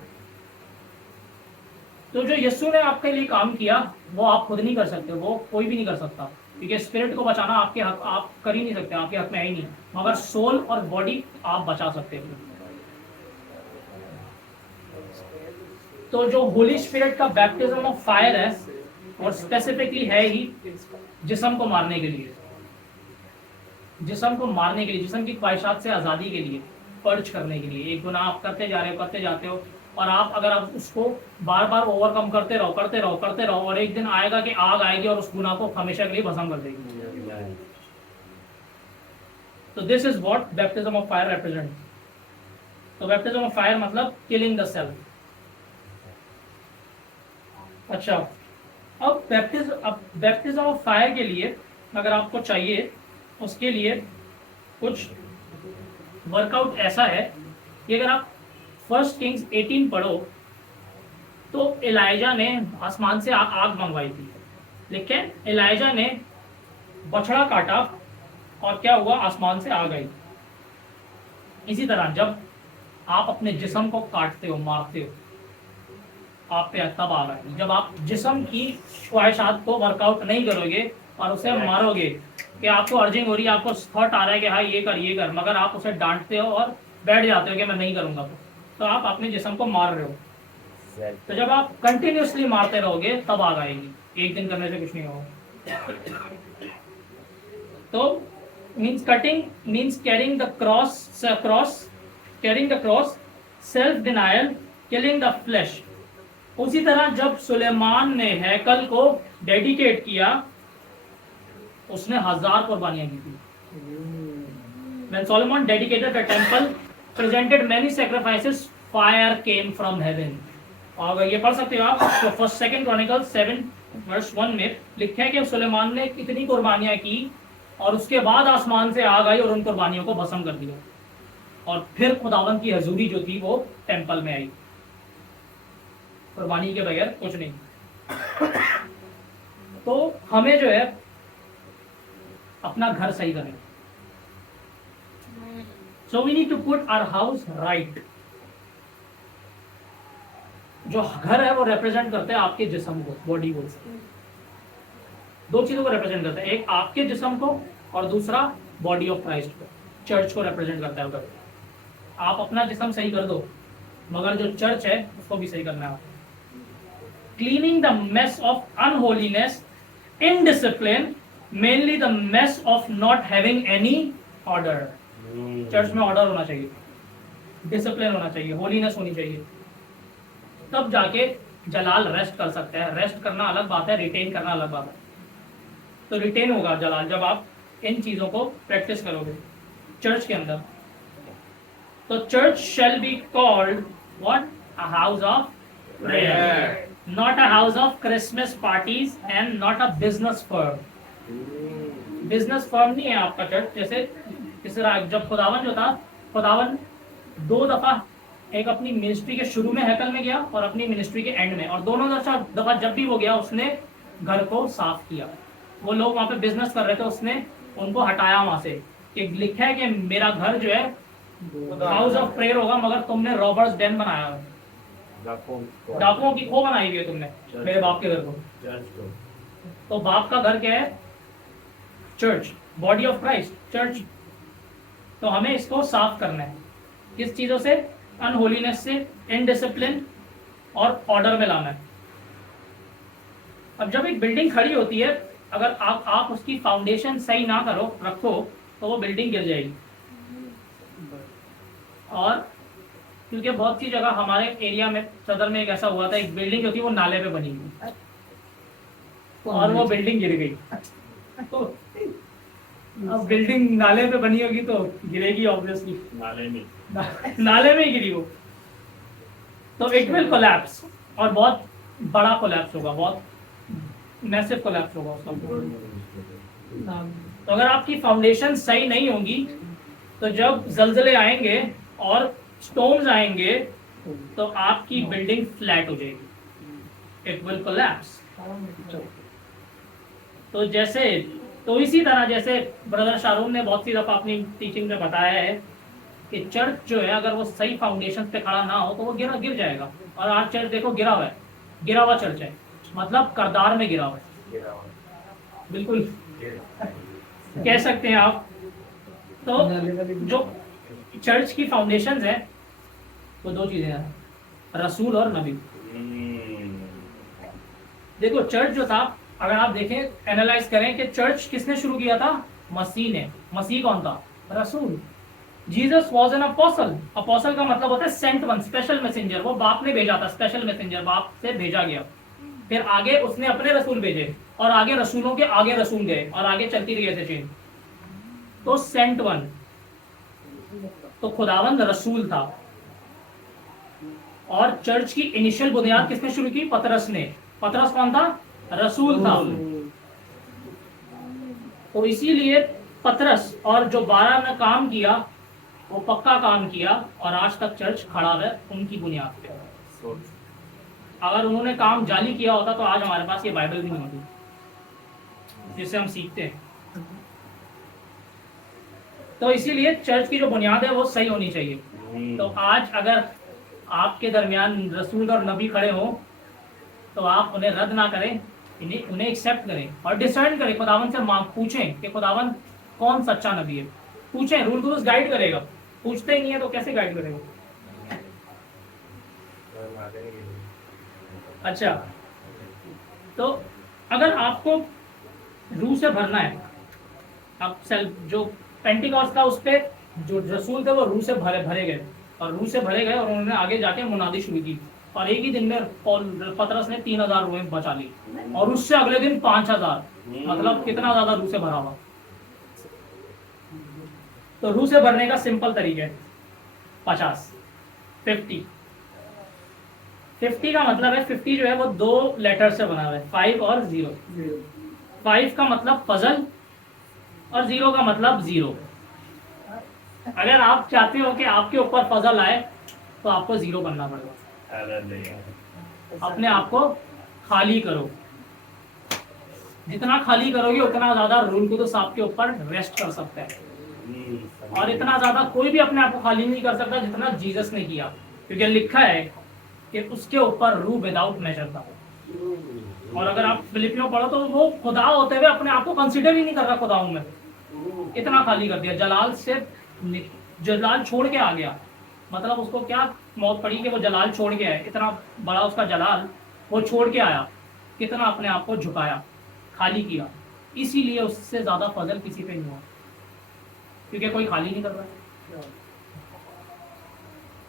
तो जो यीशु ने आपके लिए काम किया वो आप खुद नहीं कर सकते, वो कोई भी नहीं कर सकता, क्योंकि स्पिरिट को बचाना आपके हक, आप कर ही नहीं सकते, आपके हक में है ही नहीं, मगर सोल और बॉडी आप बचा सकते हो। तो जो होली स्पिरिट का बैप्टिज्म ऑफ फायर है, और स्पेसिफिकली है ही जिस्म को मारने के लिए, जिस्म को मारने के लिए, जिस्म की ख्वाहिशात से आज़ादी के लिए, पर्च करने के लिए। एक गुनाह आप करते जा रहे हो, करते जाते हो, और आप अगर आप उसको बार बार ओवरकम करते रहो, करते रहो, करते रहो, और एक दिन आएगा कि आग आएगी और उस गुनाह को हमेशा के लिए भस्म कर देगी। तो this is what baptism of fire represent. तो बैप्टिज्म ऑफ फायर मतलब किलिंग द सेल्फ। अच्छा, अब बैप्टिज्म ऑफ फायर के लिए अगर आपको चाहिए, उसके लिए कुछ वर्कआउट ऐसा है कि अगर आप फर्स्ट किंग्स 18 पढ़ो तो एलाइजा ने आसमान से आग मंगवाई थी, लेकिन एलाइजा ने बछड़ा काटा और क्या हुआ, आसमान से आग आई। इसी तरह जब आप अपने जिस्म को काटते हो, मारते हो, आप पे तब आग आएगी जब आप जिस्म की ख्वाहिशात को वर्कआउट नहीं करोगे और उसे मारोगे। कि आपको अर्जिंग हो रही है, आपको थॉट आ रहा है कि हाँ ये कर, मगर आप उसे डांटते हो और बैठ जाते हो कि मैं नहीं करूंगा, तो आप अपने जिस्म को मार रहे हो। तो जब आप कंटिन्यूसली मारते रहोगे तब आग आएगी, एक दिन करने से कुछ नहीं होगा। तो means cutting means carrying the cross, self denial, killing the flesh. उसी तरह जब सुलेमान ने हैकल को डेडिकेट किया, उसने 1000 कुर्बानियां की थी। When Solomon dedicated the temple, presented many sacrifices, fire came from heaven. और ये पढ़ सकते हो आप, तो फर्स्ट सेकंड क्रॉनिकल 7:1 में लिखा है कि सुलेमान ने कितनी कुर्बानियां की और उसके बाद आसमान से आग आई और उन कुर्बानियों को भस्म कर दिया, और फिर खुदावन की हजूरी जो थी वो टेंपल में आई। कुर्बानी के बगैर कुछ नहीं। तो हमें जो है अपना घर सही करना। So we need to put our house right. जो घर है वो रिप्रेजेंट करते हैं आपके जिस्म को, बॉडी को। दो चीजों को रिप्रेजेंट करता है, एक आपके जिस्म को और दूसरा बॉडी ऑफ क्राइस्ट को, चर्च को रिप्रेजेंट करता है घर। आप अपना जिस्म सही कर दो, मगर जो चर्च है उसको भी सही करना है आपको। Cleaning the mess of unholiness, indiscipline, mainly the mess of not having any order. Church में ऑर्डर होना चाहिए, डिसिप्लिन होना चाहिए, होलीनेस होनी चाहिए, तब जाके जलाल रेस्ट कर सकता है। रेस्ट करना अलग बात है, रिटेन करना अलग बात है। तो रिटेन होगा जलाल जब आप इन चीजों को प्रैक्टिस करोगे चर्च के अंदर। तो church shall be called what, a house of prayer, not a house of Christmas parties and not a business firm. Business firm नहीं है आपका चर्च। जैसे जब खुदावन जो था, खुदावन 2 दफा, एक अपनी मिनिस्ट्री के शुरू में हैकल में गया और अपनी मिनिस्ट्री के एंड में, और दोनों दफा जब भी वो गया उसने घर को साफ किया। वो लोग वहां पे बिजनेस कर रहे थे, उसने उनको हटाया वहां से। कि लिखा है कि मेरा घर जो है हाउस ऑफ प्रेयर होगा, मगर तुमने रॉबर्ट्स डेन बनाया है, डाकुओं की खो बनाई हुई है तुमने मेरे बाप के घर को। तो बाप का घर क्या है? Church, body of Christ, church. तो हमें इसको साफ करना है, किस चीजों से? अनहोलीनेस से, इनडिसिप्लिन और ऑर्डर में लाना है। अब जब एक बिल्डिंग खड़ी होती है, अगर आप उसकी फाउंडेशन सही ना रखो तो वो बिल्डिंग गिर जाएगी। और क्योंकि बहुत सी जगह हमारे एरिया में, सदर में एक ऐसा हुआ था, एक बिल्डिंग जो थी वो नाले पे बनी हुई और वो बिल्डिंग गिर गई। तो अब बिल्डिंग नाले पे बनी होगी तो गिरेगी ऑब्वियसली, नाले में ही गिरी वो, तो इट विल कोलैप्स, और बहुत बड़ा कोलैप्स होगा, बहुत मैसिव कोलैप्स होगा उसका। तो अगर आपकी फाउंडेशन सही नहीं होगी तो जब जल्जले आएंगे और स्टॉर्म्स आएंगे तो आपकी बिल्डिंग फ्लैट हो जाएगी, इट विल कोलैप्स। तो इसी तरह जैसे ब्रदर शाहरुख ने बहुत सी दफा अपनी टीचिंग में बताया है कि चर्च जो है अगर वो सही फाउंडेशन पे खड़ा ना हो तो वो गिर जाएगा। और आज चर्च देखो गिरा हुआ है, गिरा हुआ चर्च है, मतलब करदार में गिरा हुआ है, बिल्कुल कह सकते हैं आप। तो जो चर्च की फाउंडेशंस है वो 2 चीजें हैं, रसूल और नबी। देखो चर्च जो था, अगर आप देखें, एनालाइज करें कि चर्च किसने शुरू किया था? मसीह ने। मसीह कौन था? रसूल। Jesus was an apostle. Apostle का मतलब होता है सेंट वन, स्पेशल मैसेंजर। वो बाप ने भेजा था, स्पेशल मैसेंजर, बाप से भेजा गया। फिर आगे उसने अपने रसूल भेजे और आगे रसूलों के आगे रसूल गए और आगे चलती रही ऐसे चेन। तो सेंट वन, तो खुदावंद रसूल था। और चर्च की इनिशियल बुनियाद किसने शुरू की? पतरस ने। पतरस कौन था? रसूल था। तो इसीलिए पतरस और जो 12 ने काम किया वो पक्का काम किया और आज तक चर्च खड़ा है उनकी बुनियाद पे। अगर उन्होंने काम जाली किया होता तो आज हमारे पास ये बाइबल भी नहीं होती जिससे हम सीखते हैं। तो इसीलिए चर्च की जो बुनियाद है वो सही होनी चाहिए। तो आज अगर आपके दरमियान रसूल और नबी खड़े हों तो आप उन्हें रद्द ना करें, उन्हें एक्सेप्ट करें और डिसर्न करें। खुदावन से पूछें कि खुदावन कौन सच्चा नबी है। पूछें, रूल कुदस गाइड करेगा। पूछते ही नहीं है तो कैसे गाइड करेगा? अच्छा, तो अगर आपको रूह से भरना है, आप सेल्फ जो पेंटिकॉस्ट था उस पे जो रसूल थे वो रूह से भरे गए और रूह से भरे गए और उन्होंने आगे जाके मुनादी शुरू की और एक ही दिन में पतरस ने 3000 रूहें बचा ली और उससे अगले दिन 5000। मतलब कितना ज्यादा रूह से भरा हुआ। तो रूह से भरने का सिंपल तरीका है 50 50 का मतलब है 50 जो है वो 2 लेटर से बना हुआ है, 5 और 0। 5 का मतलब पजल और 0 का मतलब 0। अगर आप चाहते हो कि आपके ऊपर पजल आए तो आपको 0 बनना पड़ेगा। अपने आप को खाली करो, जितना खाली करोगे उतना ज्यादा रूल कुदस आपके ऊपर रेस्ट कर सकता है। और इतना ज्यादा कोई भी अपने आप को खाली नहीं कर सकता जितना जीसस ने किया, क्योंकि लिखा है कि उसके ऊपर रूह विदाउट मेजर था। और अगर आप फिलिपियों पढ़ो तो वो खुदा होते हुए अपने आप को कंसीडर ही नहीं कर रहा खुदाओं में, इतना खाली कर दिया। जलाल छोड़ के आ गया, मतलब उसको क्या मौत पड़ी कि वो जलाल छोड़ के आया। इतना बड़ा उसका जलाल वो छोड़ के आया, कितना अपने आप को झुकाया, खाली किया। इसीलिए उससे ज्यादा फजल किसी पे नहीं हुआ, क्योंकि कोई खाली नहीं कर रहा है।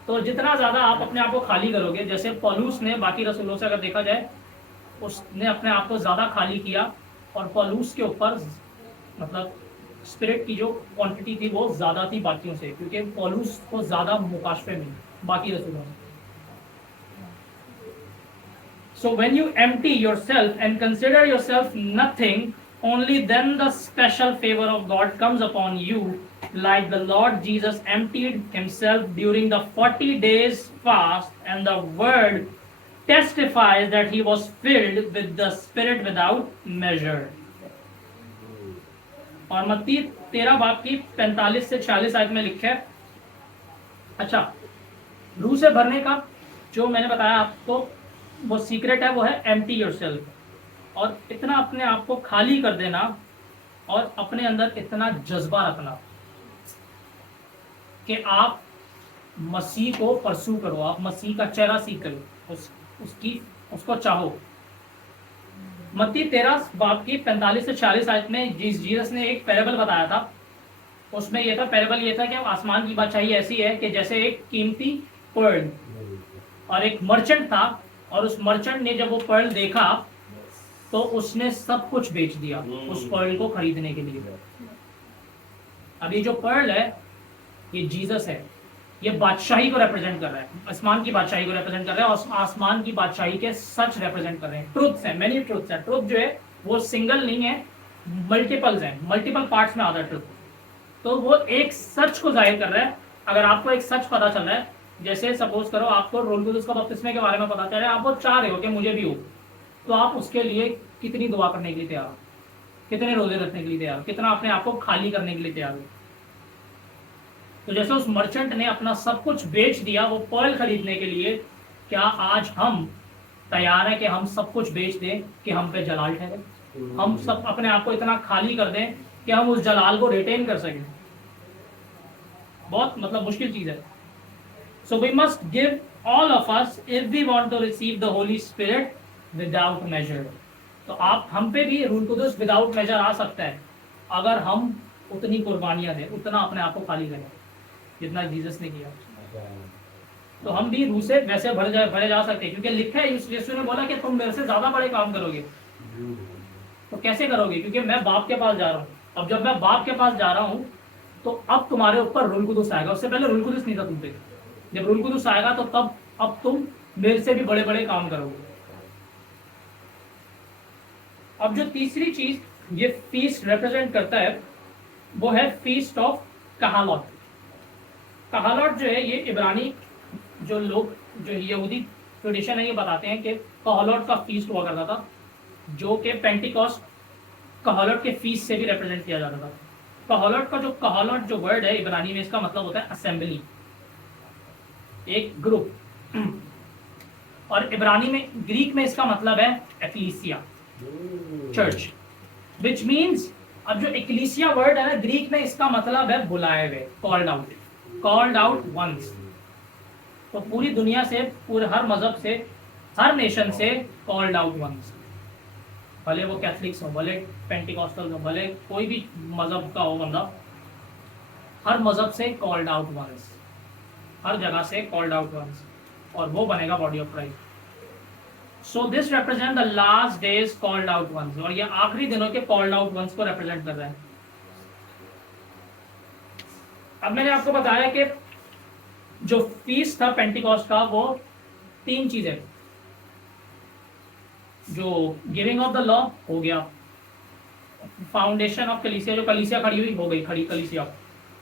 तो जितना ज्यादा आप अपने आप को खाली करोगे, जैसे पौलुस ने बाकी रसूलों से अगर देखा जाए उसने अपने आप को ज्यादा खाली किया और पौलुस के ऊपर मतलब स्पिरिट की जो क्वांटिटी थी वो ज्यादा थी बाकियों से, क्योंकि पौलुस को ज्यादा मुकाशफे में बाकी रसूलों से। So when you empty yourself and consider yourself nothing, only then the special favor of God comes upon you, like the Lord Jesus emptied himself during the 40 days fast, and the word testifies that he was filled with the Spirit without measure. और मत्ती 13 बाब की 45 से 46 आयत में लिखा है। अच्छा, रूह से भरने का जो मैंने बताया आपको वो सीक्रेट है, वो है एम्प्टी योरसेल्फ, और इतना अपने आप को खाली कर देना और अपने अंदर इतना जज्बा रखना कि आप मसीह को परसू करो, आप मसीह का चेहरा सीख करो, उसको चाहो। मत्ती 13 बाब की 45 से 46 आयत में जीसस ने एक पैराबल बताया था। उसमें ये था, पैराबल ये था कि आसमान की बादशाही ऐसी है कि जैसे एक कीमती पर्ल, और एक मर्चेंट था, और उस मर्चेंट ने जब वो पर्ल देखा तो उसने सब कुछ बेच दिया उस पर्ल को खरीदने के लिए। अब ये जो पर्ल है ये जीसस है, ये बादशाही को रिप्रेजेंट कर रहा है, आसमान की बादशाही को रिप्रेजेंट कर रहा है, और आसमान की बादशाही के सच रिप्रेजेंट कर रहे हैं। ट्रुथ्स हैं, मेनी ट्रुथ्स हैं। ट्रुथ जो है वो सिंगल नहीं है, मल्टीपल्स हैं, मल्टीपल पार्ट्स में आता है ट्रुथ। तो वो एक सच को जाहिर कर रहा है। अगर आपको एक सच पता चल रहा है, जैसे सपोज करो आपको रोल कुदस का बपतिस्मे के बारे में पता चल रहा है, आप वो चाह रहे हो कि मुझे भी हो, तो आप उसके लिए कितनी दुआ करने के लिए तैयार हो, कितने रोजे रखने के लिए तैयार हो, कितना अपने आप को खाली करने के लिए तैयार हो। तो जैसे उस मर्चेंट ने अपना सब कुछ बेच दिया वो पर्ल खरीदने के लिए, क्या आज हम तैयार हैं कि हम सब कुछ बेच दें कि हम पे जलाल ठहरे? हम सब अपने आप को इतना खाली कर दें कि हम उस जलाल को रिटेन कर सकें? बहुत मतलब मुश्किल चीज है। So we must give all of us if we want to receive the Holy Spirit without measure. तो आप हम पे भी रूल कुदस विदाउट मेजर आ सकता है अगर हम उतनी कुर्बानियां दें, उतना अपने आप को खाली करें जितना जीसस ने किया। तो हम भी रूह से वैसे भरे जा सकते हैं, क्योंकि लिखा है, यीशु ने बोला कि तुम मेरे से ज्यादा बड़े काम करोगे। तो कैसे करोगे? क्योंकि मैं बाप के पास जा रहा हूँ। अब जब मैं बाप के पास जा रहा हूँ तो अब तुम्हारे ऊपर रूल कुदस आएगा। उससे पहले रूल कुदस नहीं था तुम पे। जब रूल कुदस आएगा तो तब अब तुम मेरे से भी बड़े बड़े काम करोगे। अब जो तीसरी चीज ये फीस्ट रिप्रेजेंट करता है वो है फीस्ट ऑफ कहालॉट। कहालॉट जो है ये इब्रानी जो लोग जो यहूदी ट्रेडिशन है ये बताते हैं कि कहालॉट का फीस्ट हुआ करता था, जो कि पेंटिकॉस्ट कहालॉट के फीस्ट से भी रिप्रेजेंट किया जाता था। कहालॉट जो वर्ड है इब्रानी में, इसका मतलब होता है असेंबली, एक ग्रुप। और इब्रानी में, ग्रीक में इसका मतलब है एक्लीसिया, चर्च, विच मीन्स अब जो एक्लीसिया वर्ड है ना ग्रीक में, इसका मतलब है बुलाए हुए, कॉल्ड आउट वंस। तो पूरी दुनिया से, पूरे हर मजहब से, हर नेशन से कॉल्ड आउट वंस, भले वो कैथलिक्स हो, भले पेंटिकॉस्टल हो, भले कोई भी मजहब का हो बंदा, हर मजहब से कॉल्ड आउट वंस, हर जगह से कॉल्ड आउट वंस, और वो बनेगा body of Christ. So this represent the last days called out ones, और ये आखिरी दिनों के कॉल्ड आउट वंस को रिप्रेजेंट कर रहा है। अब मैंने आपको बताया कि जो फीस्ट था पेंटिकॉस्ट का वो 3 चीजें, जो गिविंग ऑफ द लॉ हो गया, फाउंडेशन ऑफ कलीसिया, जो कलीसिया खड़ी हुई हो गई, खड़ी कलीसिया।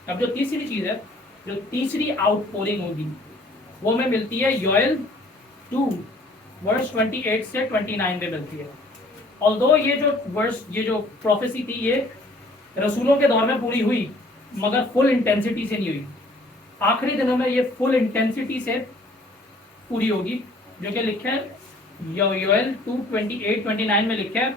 अब जो तीसरी चीज है, जो तीसरी आउटपोरिंग होगी, वो में मिलती है योएल 2 वर्स 28 से 29 में मिलती है। ऑल्दो ये जो प्रोफेसी थी ये रसूलों के दौर में पूरी हुई, मगर फुल इंटेंसिटी से नहीं हुई। आखिरी दिनों में ये फुल इंटेंसिटी से पूरी होगी, जो कि लिखा है योएल 2:28-29 में लिखा है,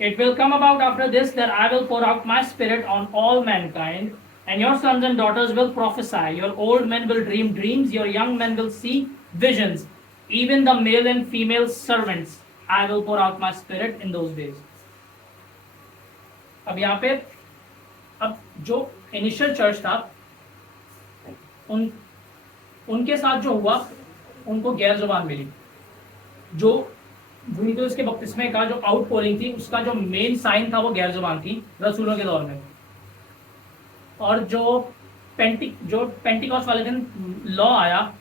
It will come about after this that I will pour out my spirit on all mankind, and your sons and daughters will prophesy, your old men will dream dreams, your young men will see visions, even the male and female servants I will pour out my spirit in those days. अब यहाँ पे, अब जो initial church था उनके साथ जो हुआ, उनको गैर जुबान मिली। जो विनीतुस के बपतिस्मे का जो आउटपोरिंग थी, उसका जो मेन साइन था वो गैर जुबान थी रसूलों के दौर में। और जो पेंटिकॉस्ट वाले दिन लॉ आया,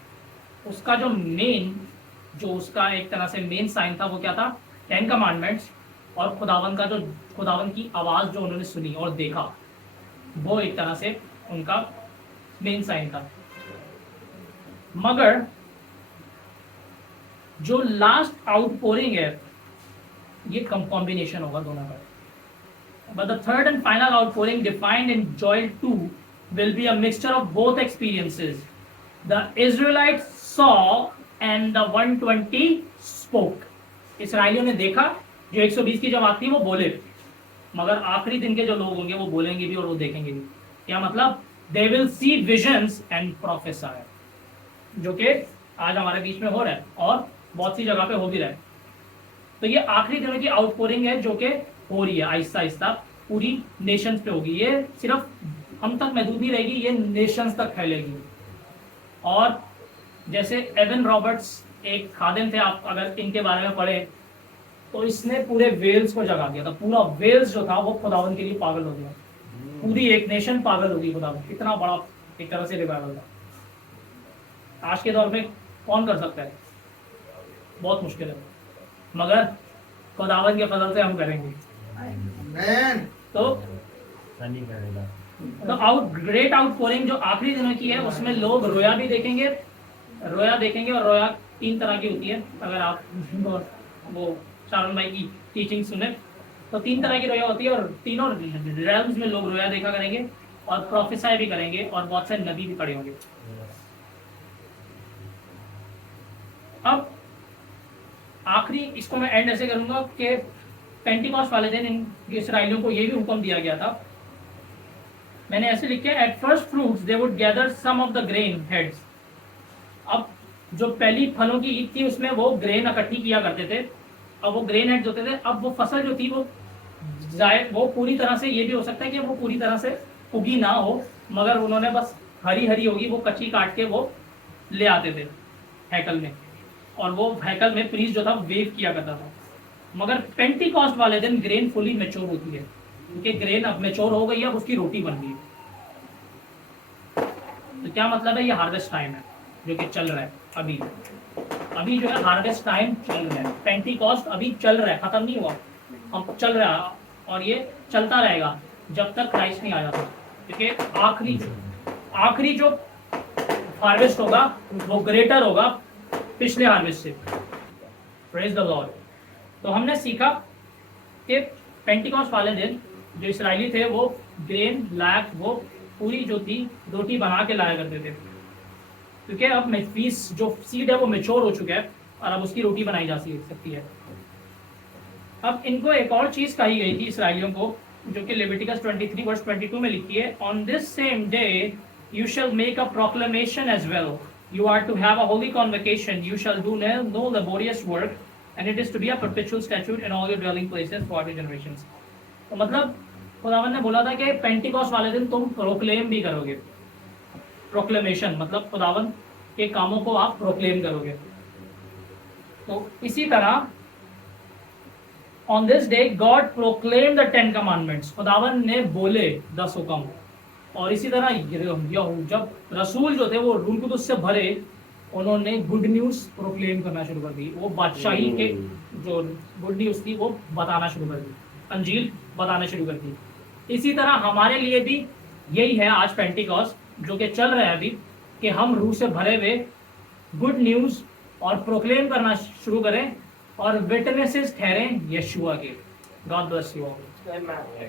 उसका जो मेन, जो उसका एक तरह से मेन साइन था वो क्या था, 10 कमांडमेंट्स, और खुदावन की आवाज़ जो उन्होंने सुनी और देखा, वो एक तरह से उनका मेन साइन था। मगर जो लास्ट आउटपोरिंग है ये कॉम्बिनेशन होगा दोनों का। But the third and final outpouring defined in Joel 2 will be a mixture of both experiences. The Israelites saw and the 120 spoke. इसराइलियों ने देखा, जो 120 की जमात थी वो बोले, मगर आखिरी दिन के जो लोग होंगे वो बोलेंगे भी और वो देखेंगे भी। क्या मतलब? They will see visions and prophesy, जो कि आज हमारे बीच में हो रहा है और बहुत सी जगह पे हो भी रहा है। तो ये आखिरी दिनों की आउटपोरिंग है जो कि हो रही है आहिस्ता आहिस्ता, पूरी नेशंस पे होगी। ये सिर्फ हम तक महदूद नहीं रहेगी, ये नेशंस तक फैलेगी। और जैसे एवन रॉबर्ट्स एक खादिम थे, आप अगर इनके बारे में पढ़े तो इसने पूरे वेल्स को जगा दिया था। पूरा वेल्स जो था वो खुदावन के लिए पागल हो गया, पूरी एक नेशन पागल हो गई खुदावन। इतना बड़ा एक तरह से रिवाइवल था। आज के दौर में कौन कर सकता है? बहुत मुश्किल है, मगर खुदावन के फजल से हम करेंगे। तो ग्रेट आउटपोरिंग जो आखिरी दिनों की है, उसमें लोग रोया भी देखेंगे, और रोया 3 तरह की होती है। अगर आप वो शारून भाई की टीचिंग सुने तो 3 तरह की रोया होती है, और तीनों रेल्म्स में लोग रोया देखा करेंगे और प्रोफेसाई भी करेंगे, और बहुत सारे नबी भी खड़े होंगे। अब आखिरी इसको मैं एंड ऐसे करूंगा कि पेंटिकॉस्ट वाले दिन इन इस्राएलियों को ये भी हुक्म दिया गया था। मैंने ऐसे लिखा है, at first fruits they would gather some of the grain heads. अब जो पहली फलों की ईद थी उसमें वो ग्रेन इकट्ठी किया करते थे। अब वो ग्रेन हेड्स होते थे। अब वो फसल जो थी वो पूरी तरह से, ये भी हो सकता है कि वो पूरी तरह से उगी ना हो, मगर उन्होंने बस हरी हरी होगी वो कच्ची काट के वो ले आते थे हैकल में, और वो हैकल में प्रीस्ट जो था वेव किया करता था। मगर पेंटिकॉस्ट वाले दिन ग्रेन फुली मैच्योर होती है, क्योंकि ग्रेन अब मैच्योर हो गई है, अब उसकी रोटी बन गई। तो क्या मतलब है? ये हार्वेस्ट टाइम है जो कि चल रहा है अभी जो है हार्वेस्ट टाइम चल रहा है। पेंटिकॉस्ट अभी चल रहा है, खत्म नहीं हुआ। हम चल रहा है और ये चलता रहेगा जब तक क्राइस्ट नहीं आ जाता, क्योंकि आखिरी जो हार्वेस्ट होगा वो ग्रेटर होगा पिछले हार्वेस्ट से। Praise the Lord. तो हमने सीखा कि पेंटिकॉस्ट वाले दिन जो इसराइली थे वो ग्रेन लायक वो पूरी जो थी रोटी बना के लाया करते थे, क्योंकि अब फीस जो सीड है वो मेच्योर हो चुका है और अब उसकी रोटी बनाई जा सकती है। अब इनको एक और चीज कही गई थी इसराइलियों को, जो कि लेविटिकस 23 वर्स 22 में लिखी है, on this same day you shall make a proclamation as well, you are to have a holy convocation, you shall do no laborious work, and it is to be a perpetual statute in all your dwelling places for your generations। तो मतलब खुदावन ने बोला था कि Pentecost वाले दिन तुम प्रोक्लेम भी करोगे। प्रोक्लेमेशन मतलब खुदावन के कामों को आप प्रोक्लेम करोगे। तो इसी तरह on this day God proclaim the 10 commandments, खुदावन ने बोले 10 हुक्म। और इसी तरह जब रसूल जो थे वो रूह कुदुस से भरे, उन्होंने गुड न्यूज प्रोक्लेम करना शुरू कर दी। वो बादशाही के जो गुड न्यूज थी वो बताना शुरू कर दी, अंजील बताना शुरू कर दी। इसी तरह हमारे लिए भी यही है आज पेंटिकॉस्ट जो कि चल रहा है अभी, कि हम रूह से भरे हुए गुड न्यूज और प्रोक्लेम करना शुरू करें और विटनेसेस ठहरें यीशुआ के। God bless you all.